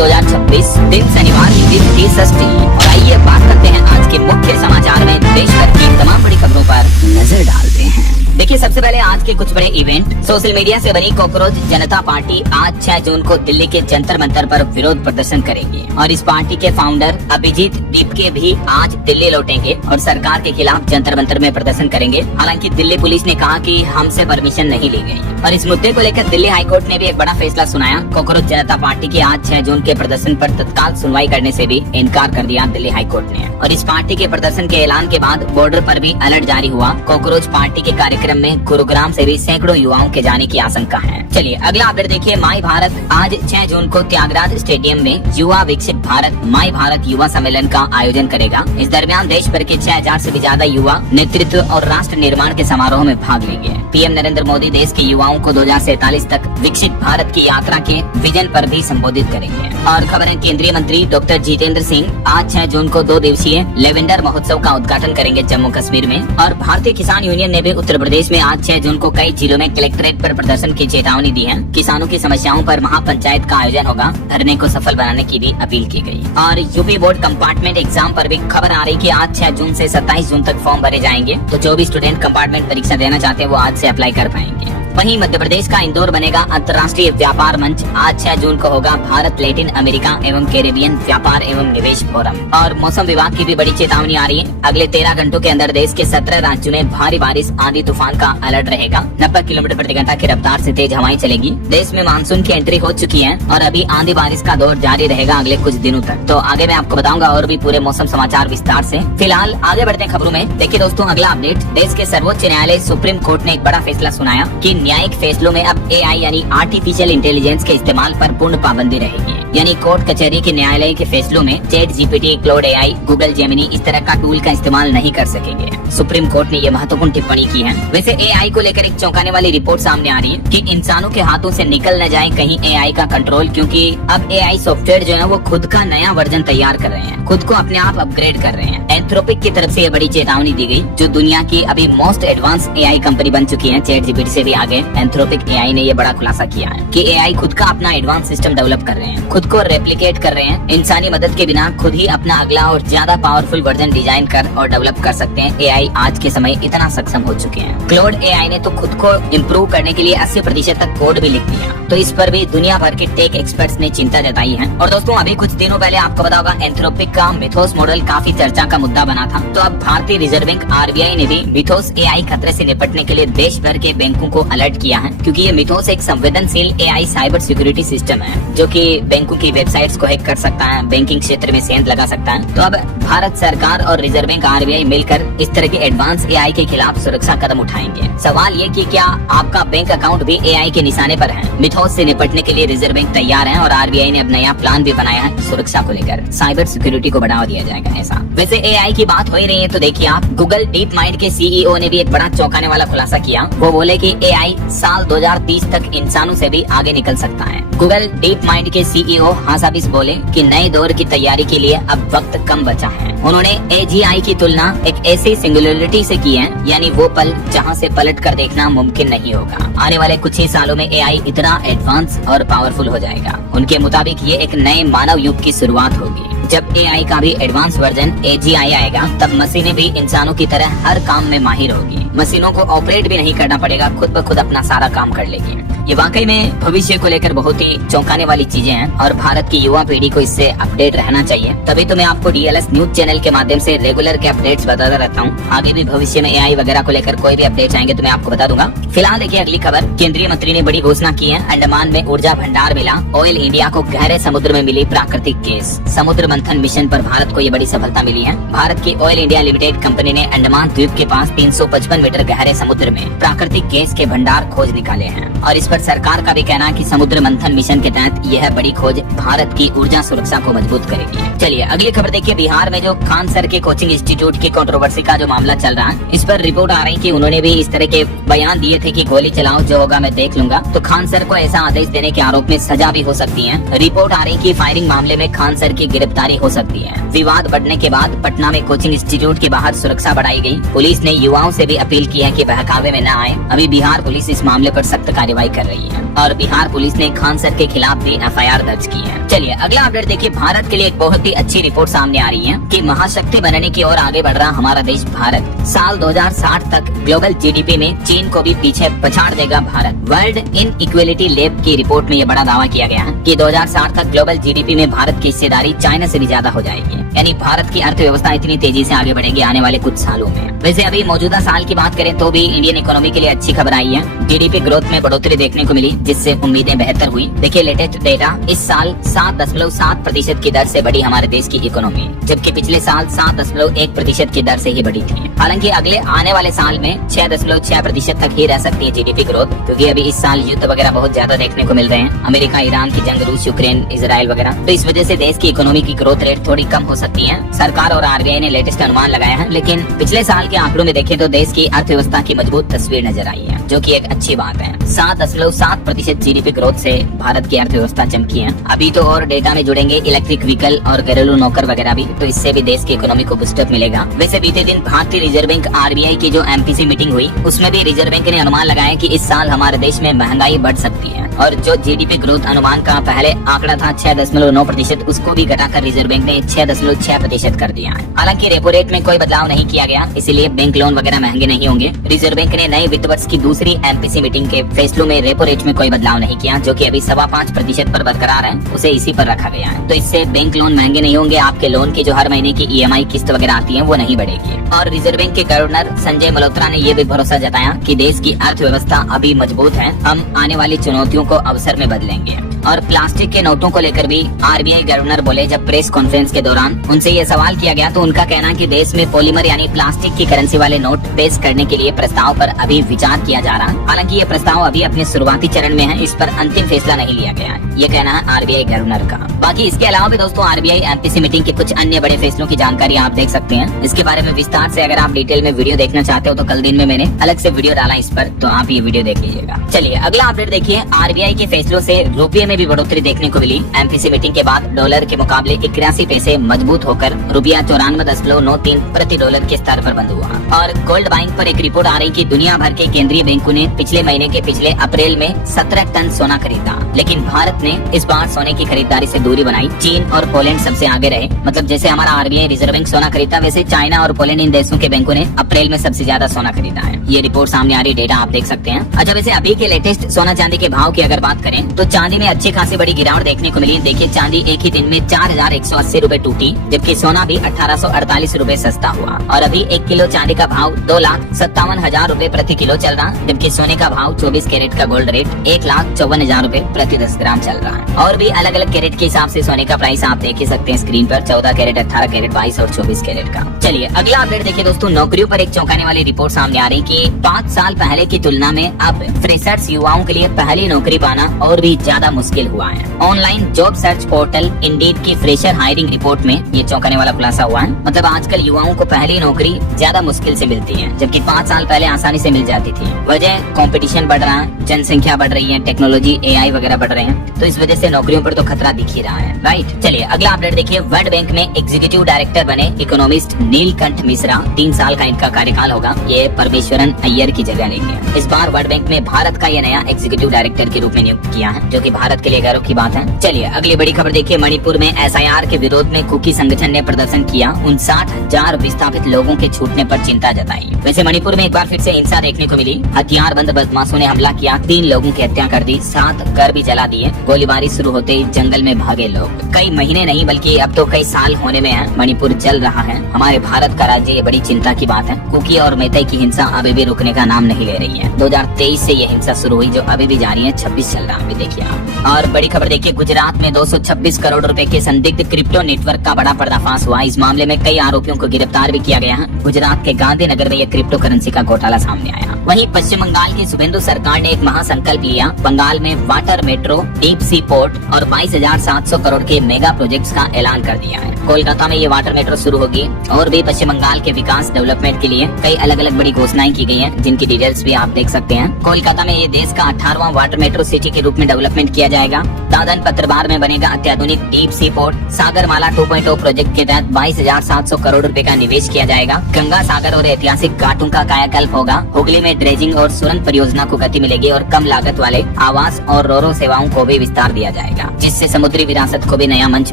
2026 दिन शनिवार की षष्ठी। और आइए बात करते हैं आज के मुख्य समाचार में देश भर की तमाम बड़ी खबरों पर नजर डालते हैं। देखिए, सबसे पहले आज के कुछ बड़े इवेंट। सोशल मीडिया से बनी कॉकरोच जनता पार्टी आज 6 जून को दिल्ली के जंतर मंतर पर विरोध प्रदर्शन करेगी और इस पार्टी के फाउंडर अभिजीत दीपके भी आज दिल्ली लौटेंगे और सरकार के खिलाफ जंतर मंतर में प्रदर्शन करेंगे। हालांकि दिल्ली पुलिस ने कहा कि हमसे परमिशन नहीं ली गई और इस मुद्दे को लेकर दिल्ली हाईकोर्ट ने भी एक बड़ा फैसला सुनाया। कॉकरोच जनता पार्टी के आज 6 जून के प्रदर्शन पर तत्काल सुनवाई करने से भी इनकार कर दिया दिल्ली हाईकोर्ट ने। और इस पार्टी के प्रदर्शन के ऐलान के बाद बॉर्डर पर भी अलर्ट जारी हुआ। कॉकरोच पार्टी के कार्यक्रम में गुरुग्राम से भी सैकड़ों युवाओं के जाने की आशंका है। चलिए अगला अपडेट देखिए। माई भारत आज 6 जून को त्यागराज स्टेडियम में युवा विकसित भारत माई भारत युवा सम्मेलन का आयोजन करेगा। इस दरमियान देश भर के 6000 से भी ज्यादा युवा नेतृत्व और राष्ट्र निर्माण के समारोह में भाग लेंगे। पीएम नरेंद्र मोदी देश के युवाओं को 2047 तक विकसित भारत की यात्रा के विजन पर भी संबोधित करेंगे। और खबर है, केंद्रीय मंत्री डॉक्टर जितेंद्र सिंह आज 6 जून को 2 दिवसीय लेवेंडर महोत्सव का उद्घाटन करेंगे जम्मू कश्मीर में। और भारतीय किसान यूनियन ने भी उत्तर प्रदेश में आज 6 जून को कई जिलों में कलेक्ट्रेट पर प्रदर्शन की चेतावनी दी है। किसानों की समस्याओं पर महापंचायत का आयोजन होगा। धरने को सफल बनाने की भी अपील की गई। और यूपी बोर्ड कंपार्टमेंट एग्जाम पर भी खबर आ रही कि आज 6 जून से 27 जून तक फॉर्म भरे जाएंगे। तो जो भी स्टूडेंट कंपार्टमेंट परीक्षा देना चाहते हैं वो आज से अप्लाई कर पाएंगे। वहीं मध्य प्रदेश का इंदौर बनेगा अंतर्राष्ट्रीय व्यापार मंच। आज 6 जून को होगा भारत लैटिन अमेरिका एवं कैरेबियन व्यापार एवं निवेश फोरम। और मौसम विभाग की भी बड़ी चेतावनी आ रही है। अगले 13 घंटों के अंदर देश के 17 राज्यों में भारी बारिश आंधी तूफान का अलर्ट रहेगा। 90 किलोमीटर प्रति घंटा की रफ्तार से तेज हवाएं चलेगी। देश में मानसून की एंट्री हो चुकी है और अभी आंधी बारिश का दौर जारी रहेगा अगले कुछ दिनों तक। तो आगे मैं आपको बताऊंगा और भी पूरे मौसम समाचार विस्तार से। फिलहाल आगे बढ़ते हैं खबरों में। देखिए दोस्तों, अगला अपडेट। देश के सर्वोच्च न्यायालय सुप्रीम कोर्ट ने एक बड़ा फैसला सुनाया कि न्यायिक फैसलों में अब AI यानी आर्टिफिशियल इंटेलिजेंस के इस्तेमाल पर पूर्ण पाबंदी रहेगी। यानी कोर्ट कचहरी के न्यायालय के फैसलों में chat GPT, cloud AI, Google Gemini इस तरह का टूल का इस्तेमाल नहीं कर सकेंगे। सुप्रीम कोर्ट ने ये महत्वपूर्ण टिप्पणी की है। वैसे AI को लेकर एक चौंकाने वाली रिपोर्ट सामने आ रही है कि इंसानों के हाथों से निकल न जाए कहीं AI का कंट्रोल, क्योंकि अब AI सॉफ्टवेयर जो है वो खुद का नया वर्जन तैयार कर रहे हैं, खुद को अपने आप अपग्रेड कर रहे हैं। एंथ्रोपिक की तरफ से ये बड़ी चेतावनी दी गई, जो दुनिया की अभी मोस्ट एडवांस AI कंपनी बन चुकी है। चैट GPT से भी आगे एंथ्रोपिक AI ने ये बड़ा खुलासा किया है कि AI खुद का अपना एडवांस सिस्टम डेवलप कर रहे हैं, खुद को रेप्लिकेट कर रहे हैं। इंसानी मदद के बिना खुद ही अपना अगला और ज्यादा पावरफुल वर्जन डिजाइन कर और डेवलप कर सकते हैं। AI आज के समय इतना सक्षम हो चुके हैं। क्लाउड AI ने तो खुद को इम्प्रूव करने के लिए 80% तक कोड भी लिख दिया। तो इस पर भी दुनिया भर के टेक एक्सपर्ट्स ने चिंता जताई है। और दोस्तों, अभी कुछ दिनों पहले आपको पता होगा एंथ्रोपिक का मिथोस मॉडल काफी चर्चा का मुद्दा बना था। तो अब भारतीय रिजर्व बैंक RBI ने भी मिथोस AI खतरे से निपटने के लिए देश भर के बैंकों को अलर्ट किया है, क्योंकि ये मिथोस एक संवेदनशील AI साइबर सिक्योरिटी सिस्टम है जो कि बैंकों की वेबसाइट्स को हैक कर सकता है, बैंकिंग क्षेत्र में सेंध लगा सकता है। तो अब भारत सरकार और रिजर्व बैंक RBI मिलकर इस तरह के एडवांस AI के खिलाफ सुरक्षा कदम उठाएंगे। सवाल ये कि क्या आपका बैंक अकाउंट भी AI के निशाने पर है? मिथोस से निपटने के लिए रिजर्व बैंक तैयार है और RBI ने अब नया प्लान भी बनाया है सुरक्षा को लेकर। साइबर सिक्योरिटी को बढ़ावा दिया जाएगा ऐसा। वैसे AI की बात हो ही रही है तो देखिए आप, गूगल डीप माइंड के CEO ने भी एक बड़ा चौंकाने वाला खुलासा किया। वो बोले कि AI साल 2030 तक इंसानों से भी आगे निकल सकता है। गूगल डीप माइंड के CEO हासाबिस बोले कि नए दौर की तैयारी के लिए अब वक्त कम बचा है। उन्होंने AGI की तुलना एक ऐसी सिंगुलरिटी से की है, यानी वो पल जहां से पलट कर देखना मुमकिन नहीं होगा। आने वाले कुछ ही सालों में AI इतना एडवांस और पावरफुल हो जाएगा। उनके मुताबिक ये एक नए मानव युग की शुरुआत होगी। जब AI का भी एडवांस वर्जन AGI आएगा, तब मशीनें भी इंसानों की तरह हर काम में माहिर होगी। मशीनों को ऑपरेट भी नहीं करना पड़ेगा, खुद ब खुद अपना सारा काम कर लेगी। ये वाकई में भविष्य को लेकर बहुत ही चौंकाने वाली चीजें हैं और भारत की युवा पीढ़ी को इससे अपडेट रहना चाहिए। तभी तो मैं आपको DLS न्यूज चैनल के माध्यम से रेगुलर के अपडेट्स बताता रहता हूँ। आगे भी भविष्य में AI वगैरह को लेकर कोई भी अपडेट्स आएंगे तो मैं आपको बता दूंगा। फिलहाल देखिए अगली खबर। केंद्रीय मंत्री ने बड़ी घोषणा की है। अंडमान में ऊर्जा भंडार मिला। ऑयल इंडिया को गहरे समुद्र में मिली प्राकृतिक गैस। समुद्र मंथन मिशन पर भारत को ये बड़ी सफलता मिली है। भारत की ऑयल इंडिया लिमिटेड कंपनी ने अंडमान द्वीप के पास 355 मीटर गहरे समुद्र में प्राकृतिक गैस के भंडार खोज निकाले हैं। और इस पर सरकार का भी कहना है कि समुद्र मंथन मिशन के तहत यह बड़ी खोज भारत की ऊर्जा सुरक्षा को मजबूत करेगी। चलिए अगली खबर देखिए। बिहार में जो खान सर के कोचिंग इंस्टीट्यूट की कंट्रोवर्सी का जो मामला चल रहा है, इस पर रिपोर्ट आ रही कि उन्होंने भी इस तरह के बयान दिए थे कि गोली चलाओ, जो होगा मैं देख लूंगा। तो खान सर को ऐसा आदेश देने के आरोप में सजा भी हो सकती है। रिपोर्ट आ रही कि फायरिंग मामले में खान सर की गिरफ्तारी हो सकती है। विवाद बढ़ने के बाद पटना में कोचिंग इंस्टीट्यूट के बाहर सुरक्षा बढ़ाई गई। पुलिस ने युवाओं से भी अपील की है कि बहकावे में न आए। अभी बिहार पुलिस इस मामले पर सख्त कार्रवाई कर रही है और बिहार पुलिस ने खान सर के खिलाफ भी FIR दर्ज की है। चलिए अगला अपडेट देखिए, भारत के लिए एक बहुत ही अच्छी रिपोर्ट सामने आ रही है कि महाशक्ति बनने की ओर आगे बढ़ रहा हमारा देश भारत साल 2060 तक ग्लोबल GDP में चीन को भी पीछे पछाड़ देगा Bharat. World in equality lab की रिपोर्ट में ये बड़ा दावा किया गया है कि 2060 तक ग्लोबल GDP में भारत की हिस्सेदारी चाइना से भी ज्यादा हो जाएगी, यानी भारत की अर्थव्यवस्था इतनी तेजी से आगे बढ़ेगी आने वाले कुछ सालों में। वैसे अभी मौजूदा साल की बात करें तो भी इंडियन इकोनॉमी के लिए अच्छी खबर आई है। GDP ग्रोथ में बढ़ोतरी देखने को मिली, जिससे उम्मीदें बेहतर हुई। देखिए लेटेस्ट डेटा, इस साल 7.7% की दर से बढ़ी हमारे देश की इकोनॉमी, जबकि पिछले साल 7.1% की दर से ही बढ़ी थी। हालांकि अगले आने वाले साल में 6.6% तक ही रह सकती है GDP ग्रोथ, क्योंकि अभी इस साल युद्ध वगैरह बहुत ज्यादा देखने को मिल रहे हैं, अमेरिका ईरान की जंग, रूस यूक्रेन इजराइल वगैरह, तो इस वजह से देश की इकोनॉमी की ग्रोथ रेट थोड़ी कम हो सकती है। सरकार और RBI ने लेटेस्ट अनुमान लगाया है, लेकिन पिछले साल के आंकड़ों में देखें तो देश की अर्थव्यवस्था की मजबूत तस्वीर नजर आई है, जो कि एक अच्छी बात है। 7.7% GDP ग्रोथ से भारत की अर्थव्यवस्था चमकी है। अभी तो और डेटा में जुड़ेंगे इलेक्ट्रिक व्हीकल और घरेलू नौकर वगैरह भी, तो इससे भी देश की इकोनॉमी को बूस्टअप मिलेगा। वैसे बीते दिन भारतीय रिजर्व बैंक RBI की जो MPC मीटिंग हुई, उसमें भी रिजर्व बैंक ने अनुमान लगाया कि इस साल हमारे देश में महंगाई बढ़ सकती है, और जो GDP ग्रोथ अनुमान का पहले आंकड़ा था 6.9%, उसको भी घटाकर रिजर्व बैंक ने 6.6% कर दिया है। हालांकि रेपो रेट में कोई बदलाव नहीं किया गया, इसीलिए बैंक लोन वगैरह महंगे नहीं होंगे। रिजर्व बैंक ने नए वित्त वर्ष की दूसरी MPC मीटिंग के फैसलों में रेपो रेट में कोई बदलाव नहीं किया, जो कि अभी 5.25% पर बरकरार है, उसे इसी पर रखा गया है। तो इससे बैंक लोन महंगे नहीं होंगे, आपके लोन की जो हर महीने की EMI किस्त वगैरह आती है वो नहीं बढ़ेगी। और रिजर्व बैंक के गवर्नर संजय मल्होत्रा ने ये भी भरोसा जताया कि देश की अर्थव्यवस्था अभी मजबूत है, हम आने वाली चुनौतियों को अवसर में बदलेंगे। और प्लास्टिक के नोटों को लेकर भी RBI गवर्नर बोले, जब प्रेस कॉन्फ्रेंस के दौरान उनसे ये सवाल किया गया तो उनका कहना कि देश में पॉलीमर यानी प्लास्टिक की करेंसी वाले नोट पेश करने के लिए प्रस्ताव पर अभी विचार किया जा रहा है। हालांकि ये प्रस्ताव अभी अपने शुरुआती चरण में है, इस पर अंतिम फैसला नहीं लिया गया है, ये कहना है RBI गवर्नर का। बाकी इसके अलावा भी दोस्तों RBI MPC मीटिंग के कुछ अन्य बड़े फैसलों की जानकारी आप देख सकते हैं। इसके बारे में विस्तार से अगर आप डिटेल में वीडियो देखना चाहते हो तो कल दिन में मैंने अलग से वीडियो डाला इस पर, तो आप ये वीडियो देख लीजिएगा। चलिए अगला अपडेट देखिए, RBI के फैसलों से रुपये में भी बढ़ोतरी देखने को मिली। MPC मीटिंग के बाद डॉलर के मुकाबले 81 पैसे मजबूत होकर रुपया 94.93 प्रति डॉलर के स्तर पर बंद हुआ। और गोल्ड बाइंग पर एक रिपोर्ट आ रही कि दुनिया भर के केंद्रीय बैंकों ने पिछले महीने के पिछले अप्रैल में 17 टन सोना खरीदा, लेकिन भारत ने इस बार सोने की खरीदारी से दूरी बनाई। चीन और पोलैंड सबसे आगे रहे, मतलब जैसे हमारा RBI रिजर्व बैंक सोना खरीदता, वैसे चाइना और पोलैंड इन देशों के बैंकों ने अप्रैल में सबसे ज्यादा सोना खरीदा है। ये रिपोर्ट सामने आ रही, डेटा आप देख सकते हैं। अच्छा वैसे अभी के लेटेस्ट सोना चांदी के भाव की अगर बात करें तो चांदी में अच्छी खासी बड़ी गिरावट देखने को मिली। देखिए चांदी एक ही दिन में 4180 रूपए टूटी, जबकि सोना भी 1848 रूपए सस्ता हुआ। और अभी 1 किलो चांदी का भाव 2,57,000 रूपए प्रति किलो चल रहा, जबकि सोने का भाव 24 कैरेट का गोल्ड रेट 1,54,000 रूपए प्रति 10 ग्राम चल रहा है। और भी अलग अलग कैरेट के हिसाब से सोने का प्राइस आप देख ही सकते हैं स्क्रीन पर, 14 कैरेट, 18 कैरेट, 22 और 24 कैरेट का। चलिए अगला अपडेट देखिए दोस्तों, नौकरियों पर एक चौंकाने वाली रिपोर्ट सामने आ रही कि 5 साल पहले की तुलना में अब फ्रेशर्स युवाओं के लिए पहली नौकरी पाना और भी ज्यादा मुश्किल हुआ है। Online job search portal Indeed की फ्रेशर हायरिंग रिपोर्ट में ये चौंकाने वाला खुलासा हुआ है। मतलब आजकल युवाओं को पहली नौकरी ज्यादा मुश्किल से मिलती है, जबकि 5 साल पहले आसानी से मिल जाती थी। वजह कंपटीशन बढ़ रहा है, जनसंख्या बढ़ रही है, टेक्नोलॉजी AI वगैरह बढ़ रहे हैं, तो इस वजह से नौकरियों पर तो खतरा दिख ही रहा है, राइट। चलिए अगला अपडेट देखिए, वर्ल्ड बैंक में एग्जीक्यूटिव डायरेक्टर बने इकोनॉमिस्ट नीलकंठ मिश्रा, 3 साल का इनका कार्यकाल होगा। ये परमेश्वरन अय्यर की जगह लेंगे। इस बार वर्ल्ड बैंक में भारत का ये नया एग्जीक्यूटिव डायरेक्टर के रूप में नियुक्त किया है, जो कि भारत के लिए गौरव की बात है। चलिए अगली बड़ी खबर देखिए, मणिपुर में SIR के विरोध में कुकी संगठन ने प्रदर्शन किया, 59,000 विस्थापित लोगों के छूटने पर चिंता जताई। वैसे मणिपुर में एक बार फिर से हिंसा देखने को मिली, हथियारबंद बदमाशों ने हमला किया, 3 लोगों की हत्या कर दी, 7 घर भी जला दिए। गोलीबारी शुरू होते ही जंगल में भागे लोग। कई महीने नहीं बल्कि अब तो कई साल होने में है, मणिपुर जल रहा है। हमारे भारत का राज्य, ये बड़ी चिंता की बात है। कुकी और मैतेई की हिंसा अभी भी रुकने का नाम नहीं ले रही है। 2023 से ये हिंसा शुरू हुई, जो अभी भी जारी है, 26 चल रहा है, देखिए आप। और बड़ी खबर देखिए, गुजरात में 226 करोड़ रुपए के संदिग्ध क्रिप्टो नेटवर्क का बड़ा पर्दाफाश हुआ। इस मामले में कई आरोपियों को गिरफ्तार भी किया गया है। गुजरात के गांधीनगर में यह क्रिप्टो करेंसी का घोटाला सामने आया। वहीं पश्चिम बंगाल की शुभेंदु सरकार ने एक महासंकल्प लिया, बंगाल में water metro, deep sea port और 22,700 करोड़ के मेगा प्रोजेक्ट्स का ऐलान कर दिया है। कोलकाता में ये वाटर मेट्रो शुरू होगी। और भी पश्चिम बंगाल के विकास डेवलपमेंट के लिए कई अलग अलग बड़ी घोषणाएं की गई हैं, जिनकी डिटेल्स भी आप देख सकते हैं। कोलकाता में ये देश का 18वां वाटर मेट्रो सिटी के रूप में डेवलपमेंट किया जाएगा। जाएगा। दादन पत्रबार में बनेगा अत्याधुनिक deep sea port. Sagarmala 2.0 project के तहत 22,700 करोड़ रुपए का निवेश किया जाएगा। गंगा सागर और ऐतिहासिक घाटों का कायाकल्प होगा। हुगली में ड्रेजिंग और सुरंग परियोजना को गति मिलेगी और कम लागत वाले आवास और रोरो सेवाओं को भी विस्तार दिया जाएगा, जिससे समुद्री विरासत को भी नया मंच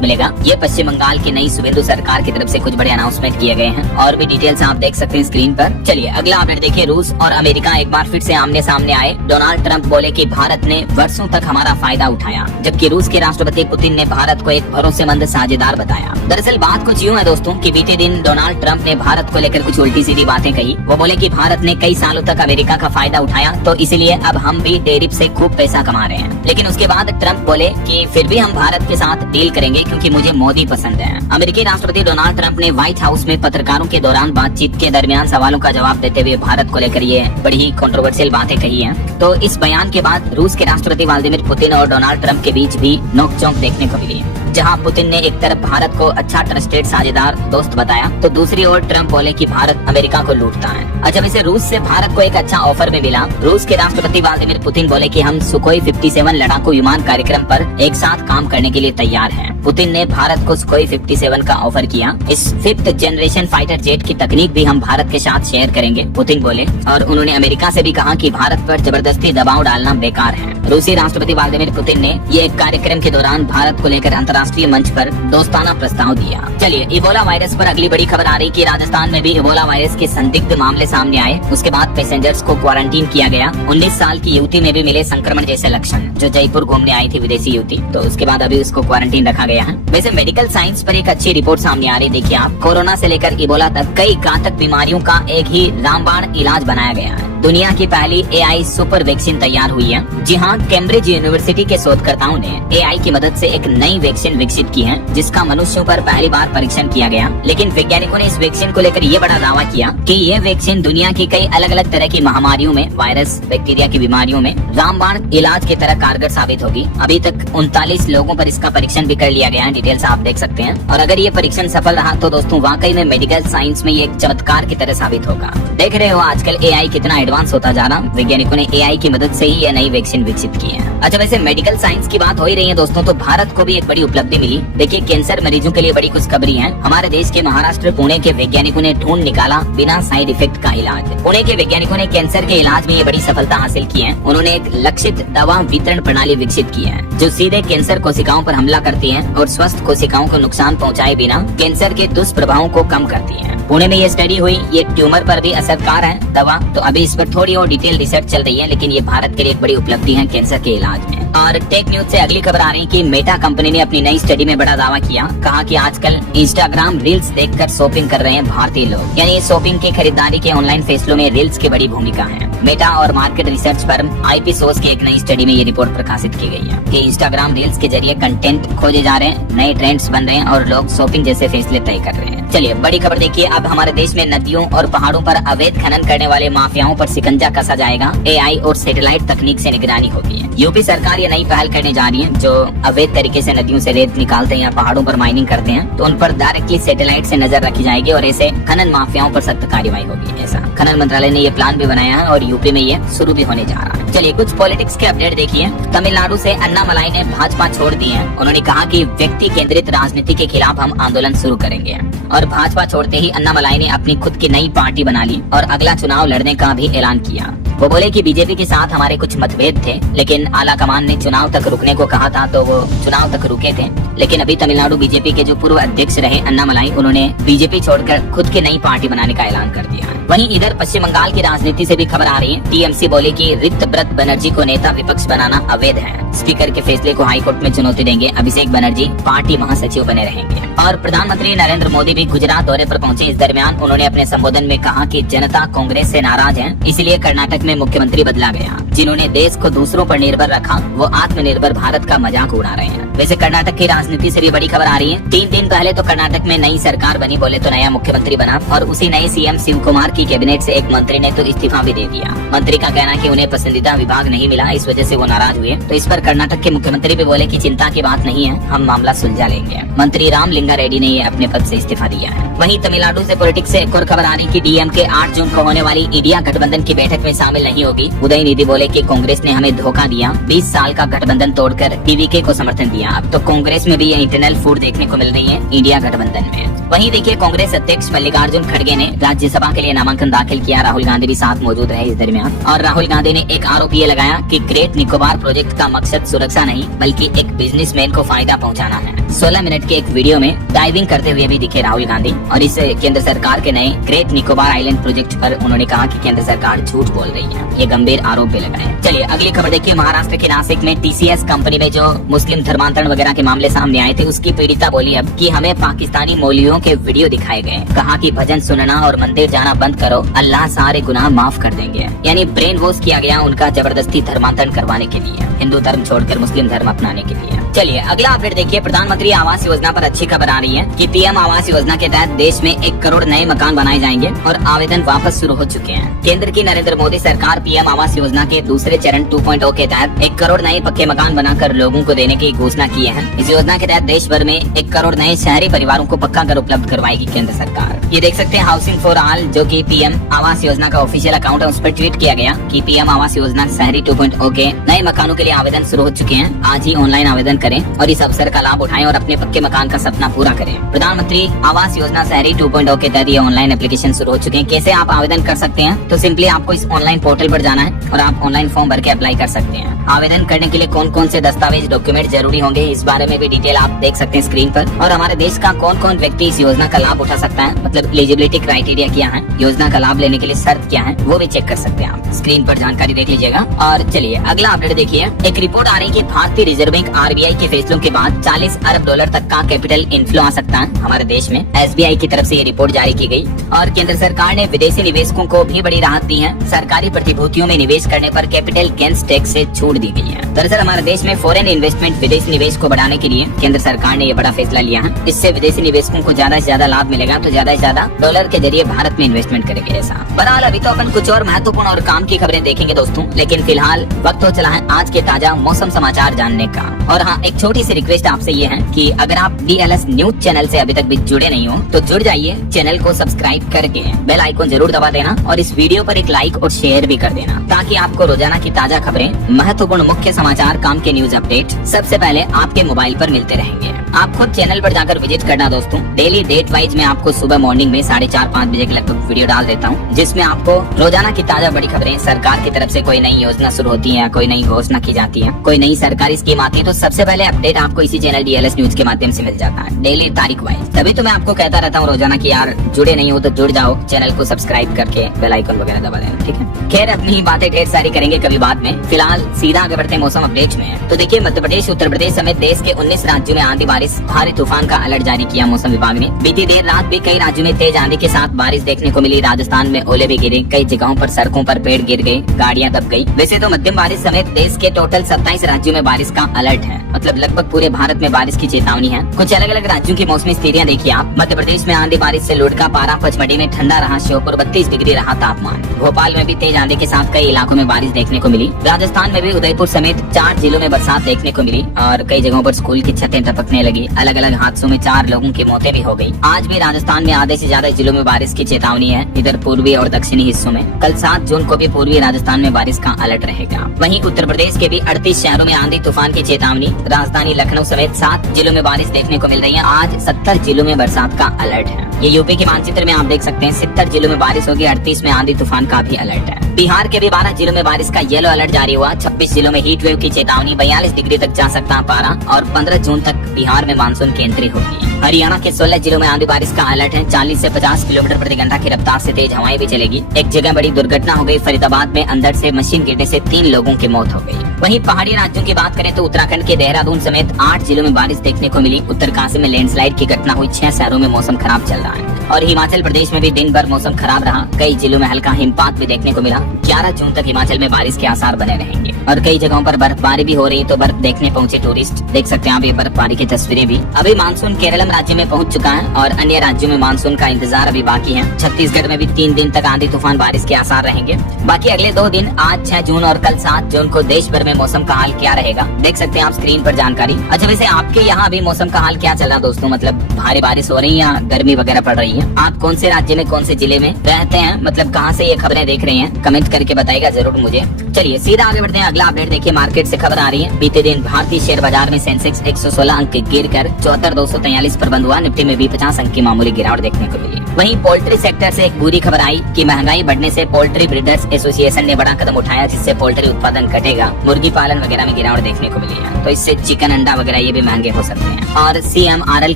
मिलेगा। ये पश्चिम बंगाल की नई सुवेंदु सरकार की तरफ से कुछ बड़े अनाउंसमेंट किए गए हैं और भी डिटेल्स आप देख सकते हैं स्क्रीन पर। चलिए अगला अपडेट देखिए। रूस और अमेरिका एक बार फिर से आमने सामने आए। डोनाल्ड ट्रंप बोले कि भारत ने वर्षों तक हमारा फायदा उठाया, जबकि रूस के राष्ट्रपति पुतिन ने भारत को एक भरोसेमंद साझेदार बताया। दरअसल बात कुछ यूं है दोस्तों कि बीते दिन डोनाल्ड ट्रंप ने भारत को लेकर कुछ उल्टी सीधी बातें कही। वो बोले कि भारत ने कई सालों तक अमेरिका का फायदा उठाया, तो इसलिए अब हम भी टैरिफ से खूब पैसा कमा रहे हैं। लेकिन उसके बाद ट्रंप बोले कि फिर भी हम भारत के साथ डील करेंगे क्योंकि मुझे मोदी पसंद है। अमेरिकी राष्ट्रपति डोनाल्ड ट्रंप ने व्हाइट हाउस में पत्रकारों के दौरान बातचीत के दरमियान सवालों का जवाब देते हुए भारत को लेकर ये बड़ी ही कंट्रोवर्शियल बातें कही हैं। तो इस बयान के बाद रूस के राष्ट्रपति व्लादिमीर पुतिन और डोनाल्ड ट्रंप के बीच भी नोकझोंक देखने को मिली, जहां पुतिन ने एक तरफ भारत को अच्छा ट्रस्टेड साझेदार दोस्त बताया, तो दूसरी ओर ट्रंप बोले कि भारत अमेरिका को लूटता है। अच्छा, वैसे रूस से भारत को एक अच्छा ऑफर भी मिला। रूस के राष्ट्रपति व्लादिमीर पुतिन बोले कि हम सुखोई 57 लड़ाकू विमान कार्यक्रम पर एक साथ काम करने के लिए तैयार हैं। पुतिन ने भारत को सुखोई 57 का ऑफर किया। इस 5th जनरेशन फाइटर जेट की तकनीक भी हम भारत के साथ शेयर करेंगे, पुतिन बोले। और उन्होंने अमेरिका से भी कहा कि भारत पर जबरदस्ती दबाव डालना बेकार है। रूसी राष्ट्रपति व्लादिमीर पुतिन ने ये एक कार्यक्रम के दौरान भारत को लेकर अंतर्राष्ट्रीय मंच पर दोस्ताना प्रस्ताव दिया। चलिए इबोला वायरस पर अगली बड़ी खबर आ रही कि राजस्थान में भी इबोला वायरस के संदिग्ध मामले सामने आए। उसके बाद पैसेंजर्स को क्वारंटीन किया गया। 19 साल की युवती में भी मिले संक्रमण जैसे लक्षण, जो जयपुर घूमने आई थी विदेशी युवती, तो उसके बाद अभी उसको क्वारंटीन रखा गया है। वैसे मेडिकल साइंस पर एक अच्छी रिपोर्ट सामने आ रही। देखिए आप, कोरोना से लेकर इबोला तक कई घातक बीमारियों का एक ही रामबाण इलाज बनाया गया है। दुनिया की पहली AI सुपर वैक्सीन तैयार हुई है। जी हाँ, कैम्ब्रिज यूनिवर्सिटी के शोधकर्ताओं ने AI की मदद से एक नई वैक्सीन विकसित की है, जिसका मनुष्यों पर पहली बार परीक्षण किया गया। लेकिन वैज्ञानिकों ने इस वैक्सीन को लेकर ये बड़ा दावा किया कि ये वैक्सीन दुनिया की कई अलग अलग तरह की महामारियों में, वायरस बैक्टीरिया की बीमारियों में रामबाण इलाज की तरह कारगर साबित होगी। अभी तक 39 लोगों पर इसका परीक्षण भी कर लिया गया है। डिटेल्स आप देख सकते हैं। और अगर ये परीक्षण सफल रहा तो दोस्तों वाकई में मेडिकल साइंस में ये एक चमत्कार की तरह साबित होगा। देख रहे हो आजकल AI कितना एडवांस होता जा रहा। वैज्ञानिकों ने AI की मदद से ही यह नई वैक्सीन विकसित की है। अच्छा, वैसे मेडिकल साइंस की बात हो ही रही है दोस्तों, तो भारत को भी एक बड़ी उपलब्धि मिली। देखिए, कैंसर मरीजों के लिए बड़ी खुशखबरी है। हमारे देश के महाराष्ट्र पुणे के वैज्ञानिकों ने ढूंढ निकाला बिना साइड इफेक्ट का इलाज। पुणे के वैज्ञानिकों ने कैंसर के इलाज में ये बड़ी सफलता हासिल की है। उन्होंने एक लक्षित दवा वितरण प्रणाली विकसित की है, जो सीधे कैंसर कोशिकाओं पर हमला करती है और स्वस्थ कोशिकाओं को नुकसान पहुँचाए बिना कैंसर के दुष्प्रभावों को कम करती है। पुणे में ये स्टडी हुई। ये ट्यूमर पर भी असरकार है दवा। तो अभी इस पर थोड़ी और डिटेल रिसर्च चल रही है, लेकिन ये भारत के लिए एक बड़ी उपलब्धि है कैंसर के इलाज में। और टेक न्यूज से अगली खबर आ रही है कि मेटा कंपनी ने अपनी नई स्टडी में बड़ा दावा किया। कहा कि आजकल इंस्टाग्राम रील्स देखकर शॉपिंग कर रहे हैं भारतीय लोग। यानी शॉपिंग की खरीदारी के ऑनलाइन फैसलों में रील्स की बड़ी भूमिका है। मेटा और मार्केट रिसर्च फर्म IP की एक नई स्टडी में ये रिपोर्ट प्रकाशित की गई है कि इंस्टाग्राम रील्स के जरिए कंटेंट खोजे जा रहे हैं, नए ट्रेंड्स बन रहे हैं और लोग शॉपिंग जैसे फैसले तय कर रहे हैं। चलिए बड़ी खबर देखिए। अब हमारे देश में नदियों और पहाड़ों पर अवैध खनन करने वाले माफियाओं पर शिकंजा कसा जाएगा। AI और सैटेलाइट तकनीक से निगरानी होगी। यूपी सरकार ये नई पहल करने जा रही है। जो अवैध तरीके से नदियों से रेत निकालते हैं या पहाड़ों पर माइनिंग करते हैं, तो उन पर डायरेक्टली सैटेलाइट से नजर रखी जाएगी और ऐसे खनन माफियाओं पर सख्त कार्रवाई होगी। ऐसा खनन मंत्रालय ने ये प्लान भी बनाया है और यूपी में ये शुरू भी होने जा रहा है। चलिए कुछ पॉलिटिक्स के अपडेट देखिए। तमिलनाडु से अन्नामलाई ने भाजपा छोड़ दी है। उन्होंने कहा कि व्यक्ति केंद्रित राजनीति के खिलाफ हम आंदोलन शुरू करेंगे। और भाजपा छोड़ते ही अन्नामलाई ने अपनी खुद की नई पार्टी बना ली और अगला चुनाव लड़ने का भी ऐलान किया। वो बोले कि बीजेपी के साथ हमारे कुछ मतभेद थे, लेकिन आला कमान ने चुनाव तक रुकने को कहा था, तो वो चुनाव तक रुके थे। लेकिन अभी तमिलनाडु बीजेपी के जो पूर्व अध्यक्ष रहे अन्नामलाई, उन्होंने बीजेपी छोड़कर खुद की नई पार्टी बनाने का ऐलान कर दिया। वहीं इधर पश्चिम बंगाल की राजनीति से भी खबर आ रही है। TMC बोले कि ऋतव्रत बनर्जी को नेता विपक्ष बनाना अवैध है। स्पीकर के फैसले को हाईकोर्ट में चुनौती देंगे। अभिषेक बनर्जी पार्टी महासचिव बने रहेंगे। और प्रधानमंत्री नरेंद्र मोदी भी गुजरात दौरे पर पहुंचे। इस दरमियान उन्होंने अपने संबोधन में कहा कि जनता कांग्रेस से नाराज है, इसलिए कर्नाटक में मुख्यमंत्री बदला गया। जिन्होंने देश को दूसरों पर निर्भर रखा, वो आत्मनिर्भर भारत का मजाक उड़ा रहे हैं। वैसे कर्नाटक की राजनीति से भी बड़ी खबर आ रही है। 3 दिन पहले तो कर्नाटक में नई सरकार बनी, बोले तो नया मुख्यमंत्री बना और उसी नए CM शिव कुमार की कैबिनेट से एक मंत्री ने तो इस्तीफा भी दे दिया। मंत्री का कहना कि उन्हें पसंदीदा विभाग नहीं मिला, इस वजह से वो नाराज हुए। तो इस पर कर्नाटक के मुख्यमंत्री भी बोले कि चिंता की बात नहीं है, हम मामला सुलझा लेंगे। मंत्री रामलिंगम रंगा रेड्डी ने अपने पद से इस्तीफा दिया है। वहीं तमिलनाडु से पॉलिटिक्स से एक और खबर आ रही कि डीएम के 8 जून को होने वाली इंडिया गठबंधन की बैठक में शामिल नहीं होगी। उदयनिधि बोले कि कांग्रेस ने हमें धोखा दिया, 20 साल का गठबंधन तोड़कर पीवीके को समर्थन दिया। अब तो कांग्रेस में भी ये इंटरनल फूट देखने को मिल रही है इंडिया गठबंधन में। वहीं देखिए, कांग्रेस अध्यक्ष मल्लिकार्जुन खड़गे ने राज्यसभा के लिए नामांकन दाखिल किया। राहुल गांधी भी साथ मौजूद रहे इस दरमियान, और राहुल गांधी ने एक आरोप ये लगाया कि ग्रेट निकोबार प्रोजेक्ट का मकसद सुरक्षा नहीं बल्कि एक बिजनेसमैन को फायदा पहुंचाना है। 16 मिनट के एक वीडियो में डाइविंग करते हुए भी दिखे राहुल गांधी, और इस केंद्र सरकार के नए ग्रेट निकोबार आइलैंड प्रोजेक्ट पर उन्होंने कहा कि केंद्र सरकार झूठ बोल रही है। ये गंभीर आरोप भी लगाए। चलिए अगली खबर देखिए, महाराष्ट्र के नासिक में टीसीएस कंपनी में जो मुस्लिम धर्मांतरण वगैरह के मामले सामने आए थे, उसकी पीड़िता बोली अब कि हमें पाकिस्तानी मौलवियों के वीडियो दिखाए गए, कहा कि भजन सुनना और मंदिर जाना बंद करो, अल्लाह सारे गुनाह माफ कर देंगे। यानी ब्रेन वॉश किया गया उनका जबरदस्ती धर्मांतरण करवाने के लिए, हिंदू धर्म छोड़कर मुस्लिम धर्म अपनाने के लिए। चलिए अगला अपडेट देखिए, प्रधानमंत्री आवास योजना पर अच्छी खबर आ रही है कि पीएम आवास योजना के तहत देश में 1 करोड़ नए मकान बनाए जाएंगे और आवेदन वापस शुरू हो चुके हैं। केंद्र की नरेंद्र मोदी सरकार पीएम आवास योजना के दूसरे चरण 2.0 के तहत 1 करोड़ नए पक्के मकान बनाकर लोगों को देने की घोषणा की है। इस योजना के तहत देश भर में 1 करोड़ नए शहरी परिवारों को पक्का घर उपलब्ध करवाएगी केंद्र सरकार। ये देख सकते हैं हाउसिंग फॉर ऑल, जो कि पीएम आवास योजना का ऑफिशियल अकाउंट है, उस पर ट्वीट किया गया कि पीएम आवास योजना शहरी 2.0 के नए मकानों के लिए आवेदन शुरू हो चुके हैं। आज ही ऑनलाइन आवेदन करें और इस अवसर का लाभ उठाएं और अपने पक्के मकान का सपना पूरा करें। प्रधानमंत्री आवास योजना शहरी 2.0 के तहत ये ऑनलाइन एप्लीकेशन शुरू हो चुके हैं। कैसे आप आवेदन कर सकते हैं? तो सिंपली आपको इस ऑनलाइन पोर्टल पर जाना है और आप ऑनलाइन फॉर्म भर के अप्लाई कर सकते हैं। आवेदन करने के लिए कौन कौन से दस्तावेज डॉक्यूमेंट जरूरी होंगे, इस बारे में भी डिटेल आप देख सकते हैं स्क्रीन पर। और हमारे देश का कौन कौन व्यक्ति इस योजना का लाभ उठा सकता है, मतलब एलिजिबिलिटी क्राइटेरिया क्या है, योजना का लाभ लेने के लिए शर्त क्या है, वो भी चेक कर सकते हैं आप। स्क्रीन पर जानकारी देख लीजिएगा। और चलिए अगला अपडेट देखिए, एक रिपोर्ट आ रही है कि भारतीय रिजर्व बैंक आरबीआई के फैसलों के बाद 40 अरब डॉलर तक का कैपिटल इनफ्लो आ सकता है हमारे देश में। एसबीआई की तरफ से ये रिपोर्ट जारी की गई और केंद्र सरकार ने विदेशी निवेशकों को भी बड़ी राहत दी है। सरकारी प्रतिभूतियों में निवेश करने पर कैपिटल गेन्स टैक्स से छूट दी गई है। दरअसल हमारे देश में फॉरेन इन्वेस्टमेंट, विदेशी निवेश को बढ़ाने के लिए केंद्र सरकार ने ये बड़ा फैसला लिया है। इससे विदेशी निवेशकों को ज्यादा से ज्यादा लाभ मिलेगा, तो ज्यादा से ज्यादा डॉलर के जरिए भारत में इन्वेस्टमेंट करेंगे। ऐसा बहरहाल अभी तो अपन कुछ और महत्वपूर्ण और काम की खबरें देखेंगे दोस्तों, लेकिन फिलहाल वक्त हो चला है आज के ताजा मौसम समाचार जानने का। और हाँ, एक छोटी सी रिक्वेस्ट आपसे ये है कि अगर आप DLS न्यूज चैनल से अभी तक भी जुड़े नहीं हो तो जुड़ जाइए, चैनल को सब्सक्राइब करके बेल आइकन जरूर दबा देना और इस वीडियो पर एक लाइक और शेयर भी कर देना, ताकि आपको रोजाना की ताजा खबरें, महत्वपूर्ण मुख्य समाचार, काम के न्यूज अपडेट सबसे पहले आपके मोबाइल पर मिलते रहेंगे। आप खुद चैनल पर जाकर विजिट करना दोस्तों। डेली डेट वाइज मैं आपको सुबह मॉर्निंग में 4:30-5 बजे के लगभग वीडियो डाल देता हूँ, जिसमें आपको रोजाना की ताजा बड़ी खबरें, सरकार की तरफ से कोई नई योजना शुरू होती है, कोई नई घोषणा की जाती है, कोई नई सरकारी स्कीम आती है, तो सबसे पहले अपडेट आपको इसी चैनल DLS न्यूज के माध्यम से मिल जाता है, डेली तारीख वाइज। तभी तो मैं आपको कहता रहता हूँ रोजाना की यार जुड़े नहीं हो तो जुड़ जाओ, चैनल को सब्सक्राइब करके बेल आइकन वगैरह दबा देना, ठीक है। खैर अपनी ही बातें ढेर सारी करेंगे कभी बाद में, फिलहाल सीधा आगे बढ़ते मौसम अपडेट में। तो देखिए, मध्य प्रदेश, उत्तर प्रदेश समेत देश के 19 राज्यों में आंधी बारिश, भारी तूफान का अलर्ट जारी किया मौसम विभाग ने। बीती देर रात भी कई राज्यों में तेज आंधी के साथ बारिश देखने को मिली। राजस्थान में ओले भी गिरे, कई जगहों पर सड़कों पर पेड़ गिर गए, गाड़ियां दब गई। वैसे तो मध्यम बारिश समेत देश के टोटल 27 राज्यों में बारिश का अलर्ट है, मतलब लगभग पूरे भारत में बारिश की चेतावनी है। कुछ अलग अलग राज्यों की मौसमी स्थितियां देखिए आप। मध्य प्रदेश में आंधी बारिश से लुढ़का पारा, पचमढ़ी में ठंडा रहा, श्योपुर 32 डिग्री रहा तापमान। भोपाल में भी तेज आंधी के साथ कई इलाकों में बारिश देखने को मिली। राजस्थान में भी उदयपुर समेत 4 जिलों में बरसात देखने को मिली और कई जगहों पर स्कूल की छतें टपकने लगी। अलग अलग हादसों में 4 लोगों की मौतें भी हो गई। आज भी राजस्थान में आधे से ज्यादा जिलों में बारिश की चेतावनी है, इधर पूर्वी और दक्षिणी हिस्सों में। कल 7 जून को भी पूर्वी राजस्थान में बारिश का अलर्ट रहेगा। वहीं उत्तर प्रदेश के भी 38 शहरों में आंधी तूफान की चेतावनी। राजधानी लखनऊ समेत 7 जिलों में बारिश देखने को मिल रही है। आज 70 जिलों में बरसात का अलर्ट है। ये यूपी के मानचित्र में आप देख सकते हैं, 70 जिलों में बारिश होगी, 38 में आंधी तूफान का भी अलर्ट है। बिहार के भी 12 जिलों में बारिश का येलो अलर्ट जारी हुआ। 26 जिलों में हीट वेव की चेतावनी, 42 डिग्री तक जा सकता है पारा और 15 जून तक बिहार में मानसून की एंट्री होगी। हरियाणा के 16 जिलों में आंधी बारिश का अलर्ट है। 40 से 50 किलोमीटर प्रति घंटा की रफ्तार से तेज हवाएं भी चलेगी। एक जगह बड़ी दुर्घटना हो गई, फरीदाबाद में अंदर से मशीन गिरने से 3 लोगों की मौत हो गई। वहीं पहाड़ी राज्यों की बात करें तो उत्तराखंड के देहरादून समेत 8 जिलों में बारिश देखने को मिली। उत्तरकाशी में लैंडस्लाइड की घटना हुई, 6 शहरों में मौसम खराब चल रहा है। और हिमाचल प्रदेश में भी दिन भर मौसम खराब रहा, कई जिलों में हल्का हिमपात भी देखने को मिला। 11 जून तक हिमाचल में बारिश के आसार बने रहेंगे और कई जगहों पर बर्फबारी भी हो रही, तो बर्फ देखने पहुंचे टूरिस्ट। देख सकते हैं आप ये बर्फबारी की तस्वीरें भी। अभी मानसून केरल असम राज्य में पहुंच चुका है और अन्य राज्यों में मानसून का इंतजार अभी बाकी है। छत्तीसगढ़ में भी 3 दिन तक आंधी तूफान बारिश के आसार रहेंगे। बाकी अगले 2 दिन आज 6 जून और कल 7 जून को देश भर में मौसम का हाल क्या रहेगा देख सकते हैं आप स्क्रीन पर जानकारी। अच्छा, वैसे आपके यहाँ अभी मौसम का हाल क्या चल रहा है दोस्तों? मतलब भारी बारिश हो रही है या गर्मी वगैरह पड़ रही है? आप कौन से राज्य में कौन से जिले में रहते हैं, मतलब कहाँ से ये खबरें देख रहे हैं, कमेंट करके बताएगा जरूर मुझे। चलिए सीधा आगे बढ़ते हैं। अगला अपडेट देखिए, मार्केट से खबर आ रही है। बीते दिन भारतीय शेयर बाजार में सेंसेक्स 116 अंक गिरकर 74,243 पर बंद हुआ। निफ्टी में भी 50 अंक की मामूली गिरावट देखने को मिली। वहीं पोल्ट्री सेक्टर से एक बुरी खबर आई कि महंगाई बढ़ने से पोल्ट्री ब्रीडर्स एसोसिएशन ने बड़ा कदम उठाया, जिससे पोल्ट्री उत्पादन घटेगा, मुर्गी पालन वगैरह में गिरावट देखने को मिली है। तो इससे चिकन, अंडा वगैरह ये भी महंगे हो सकते हैं। और CMRL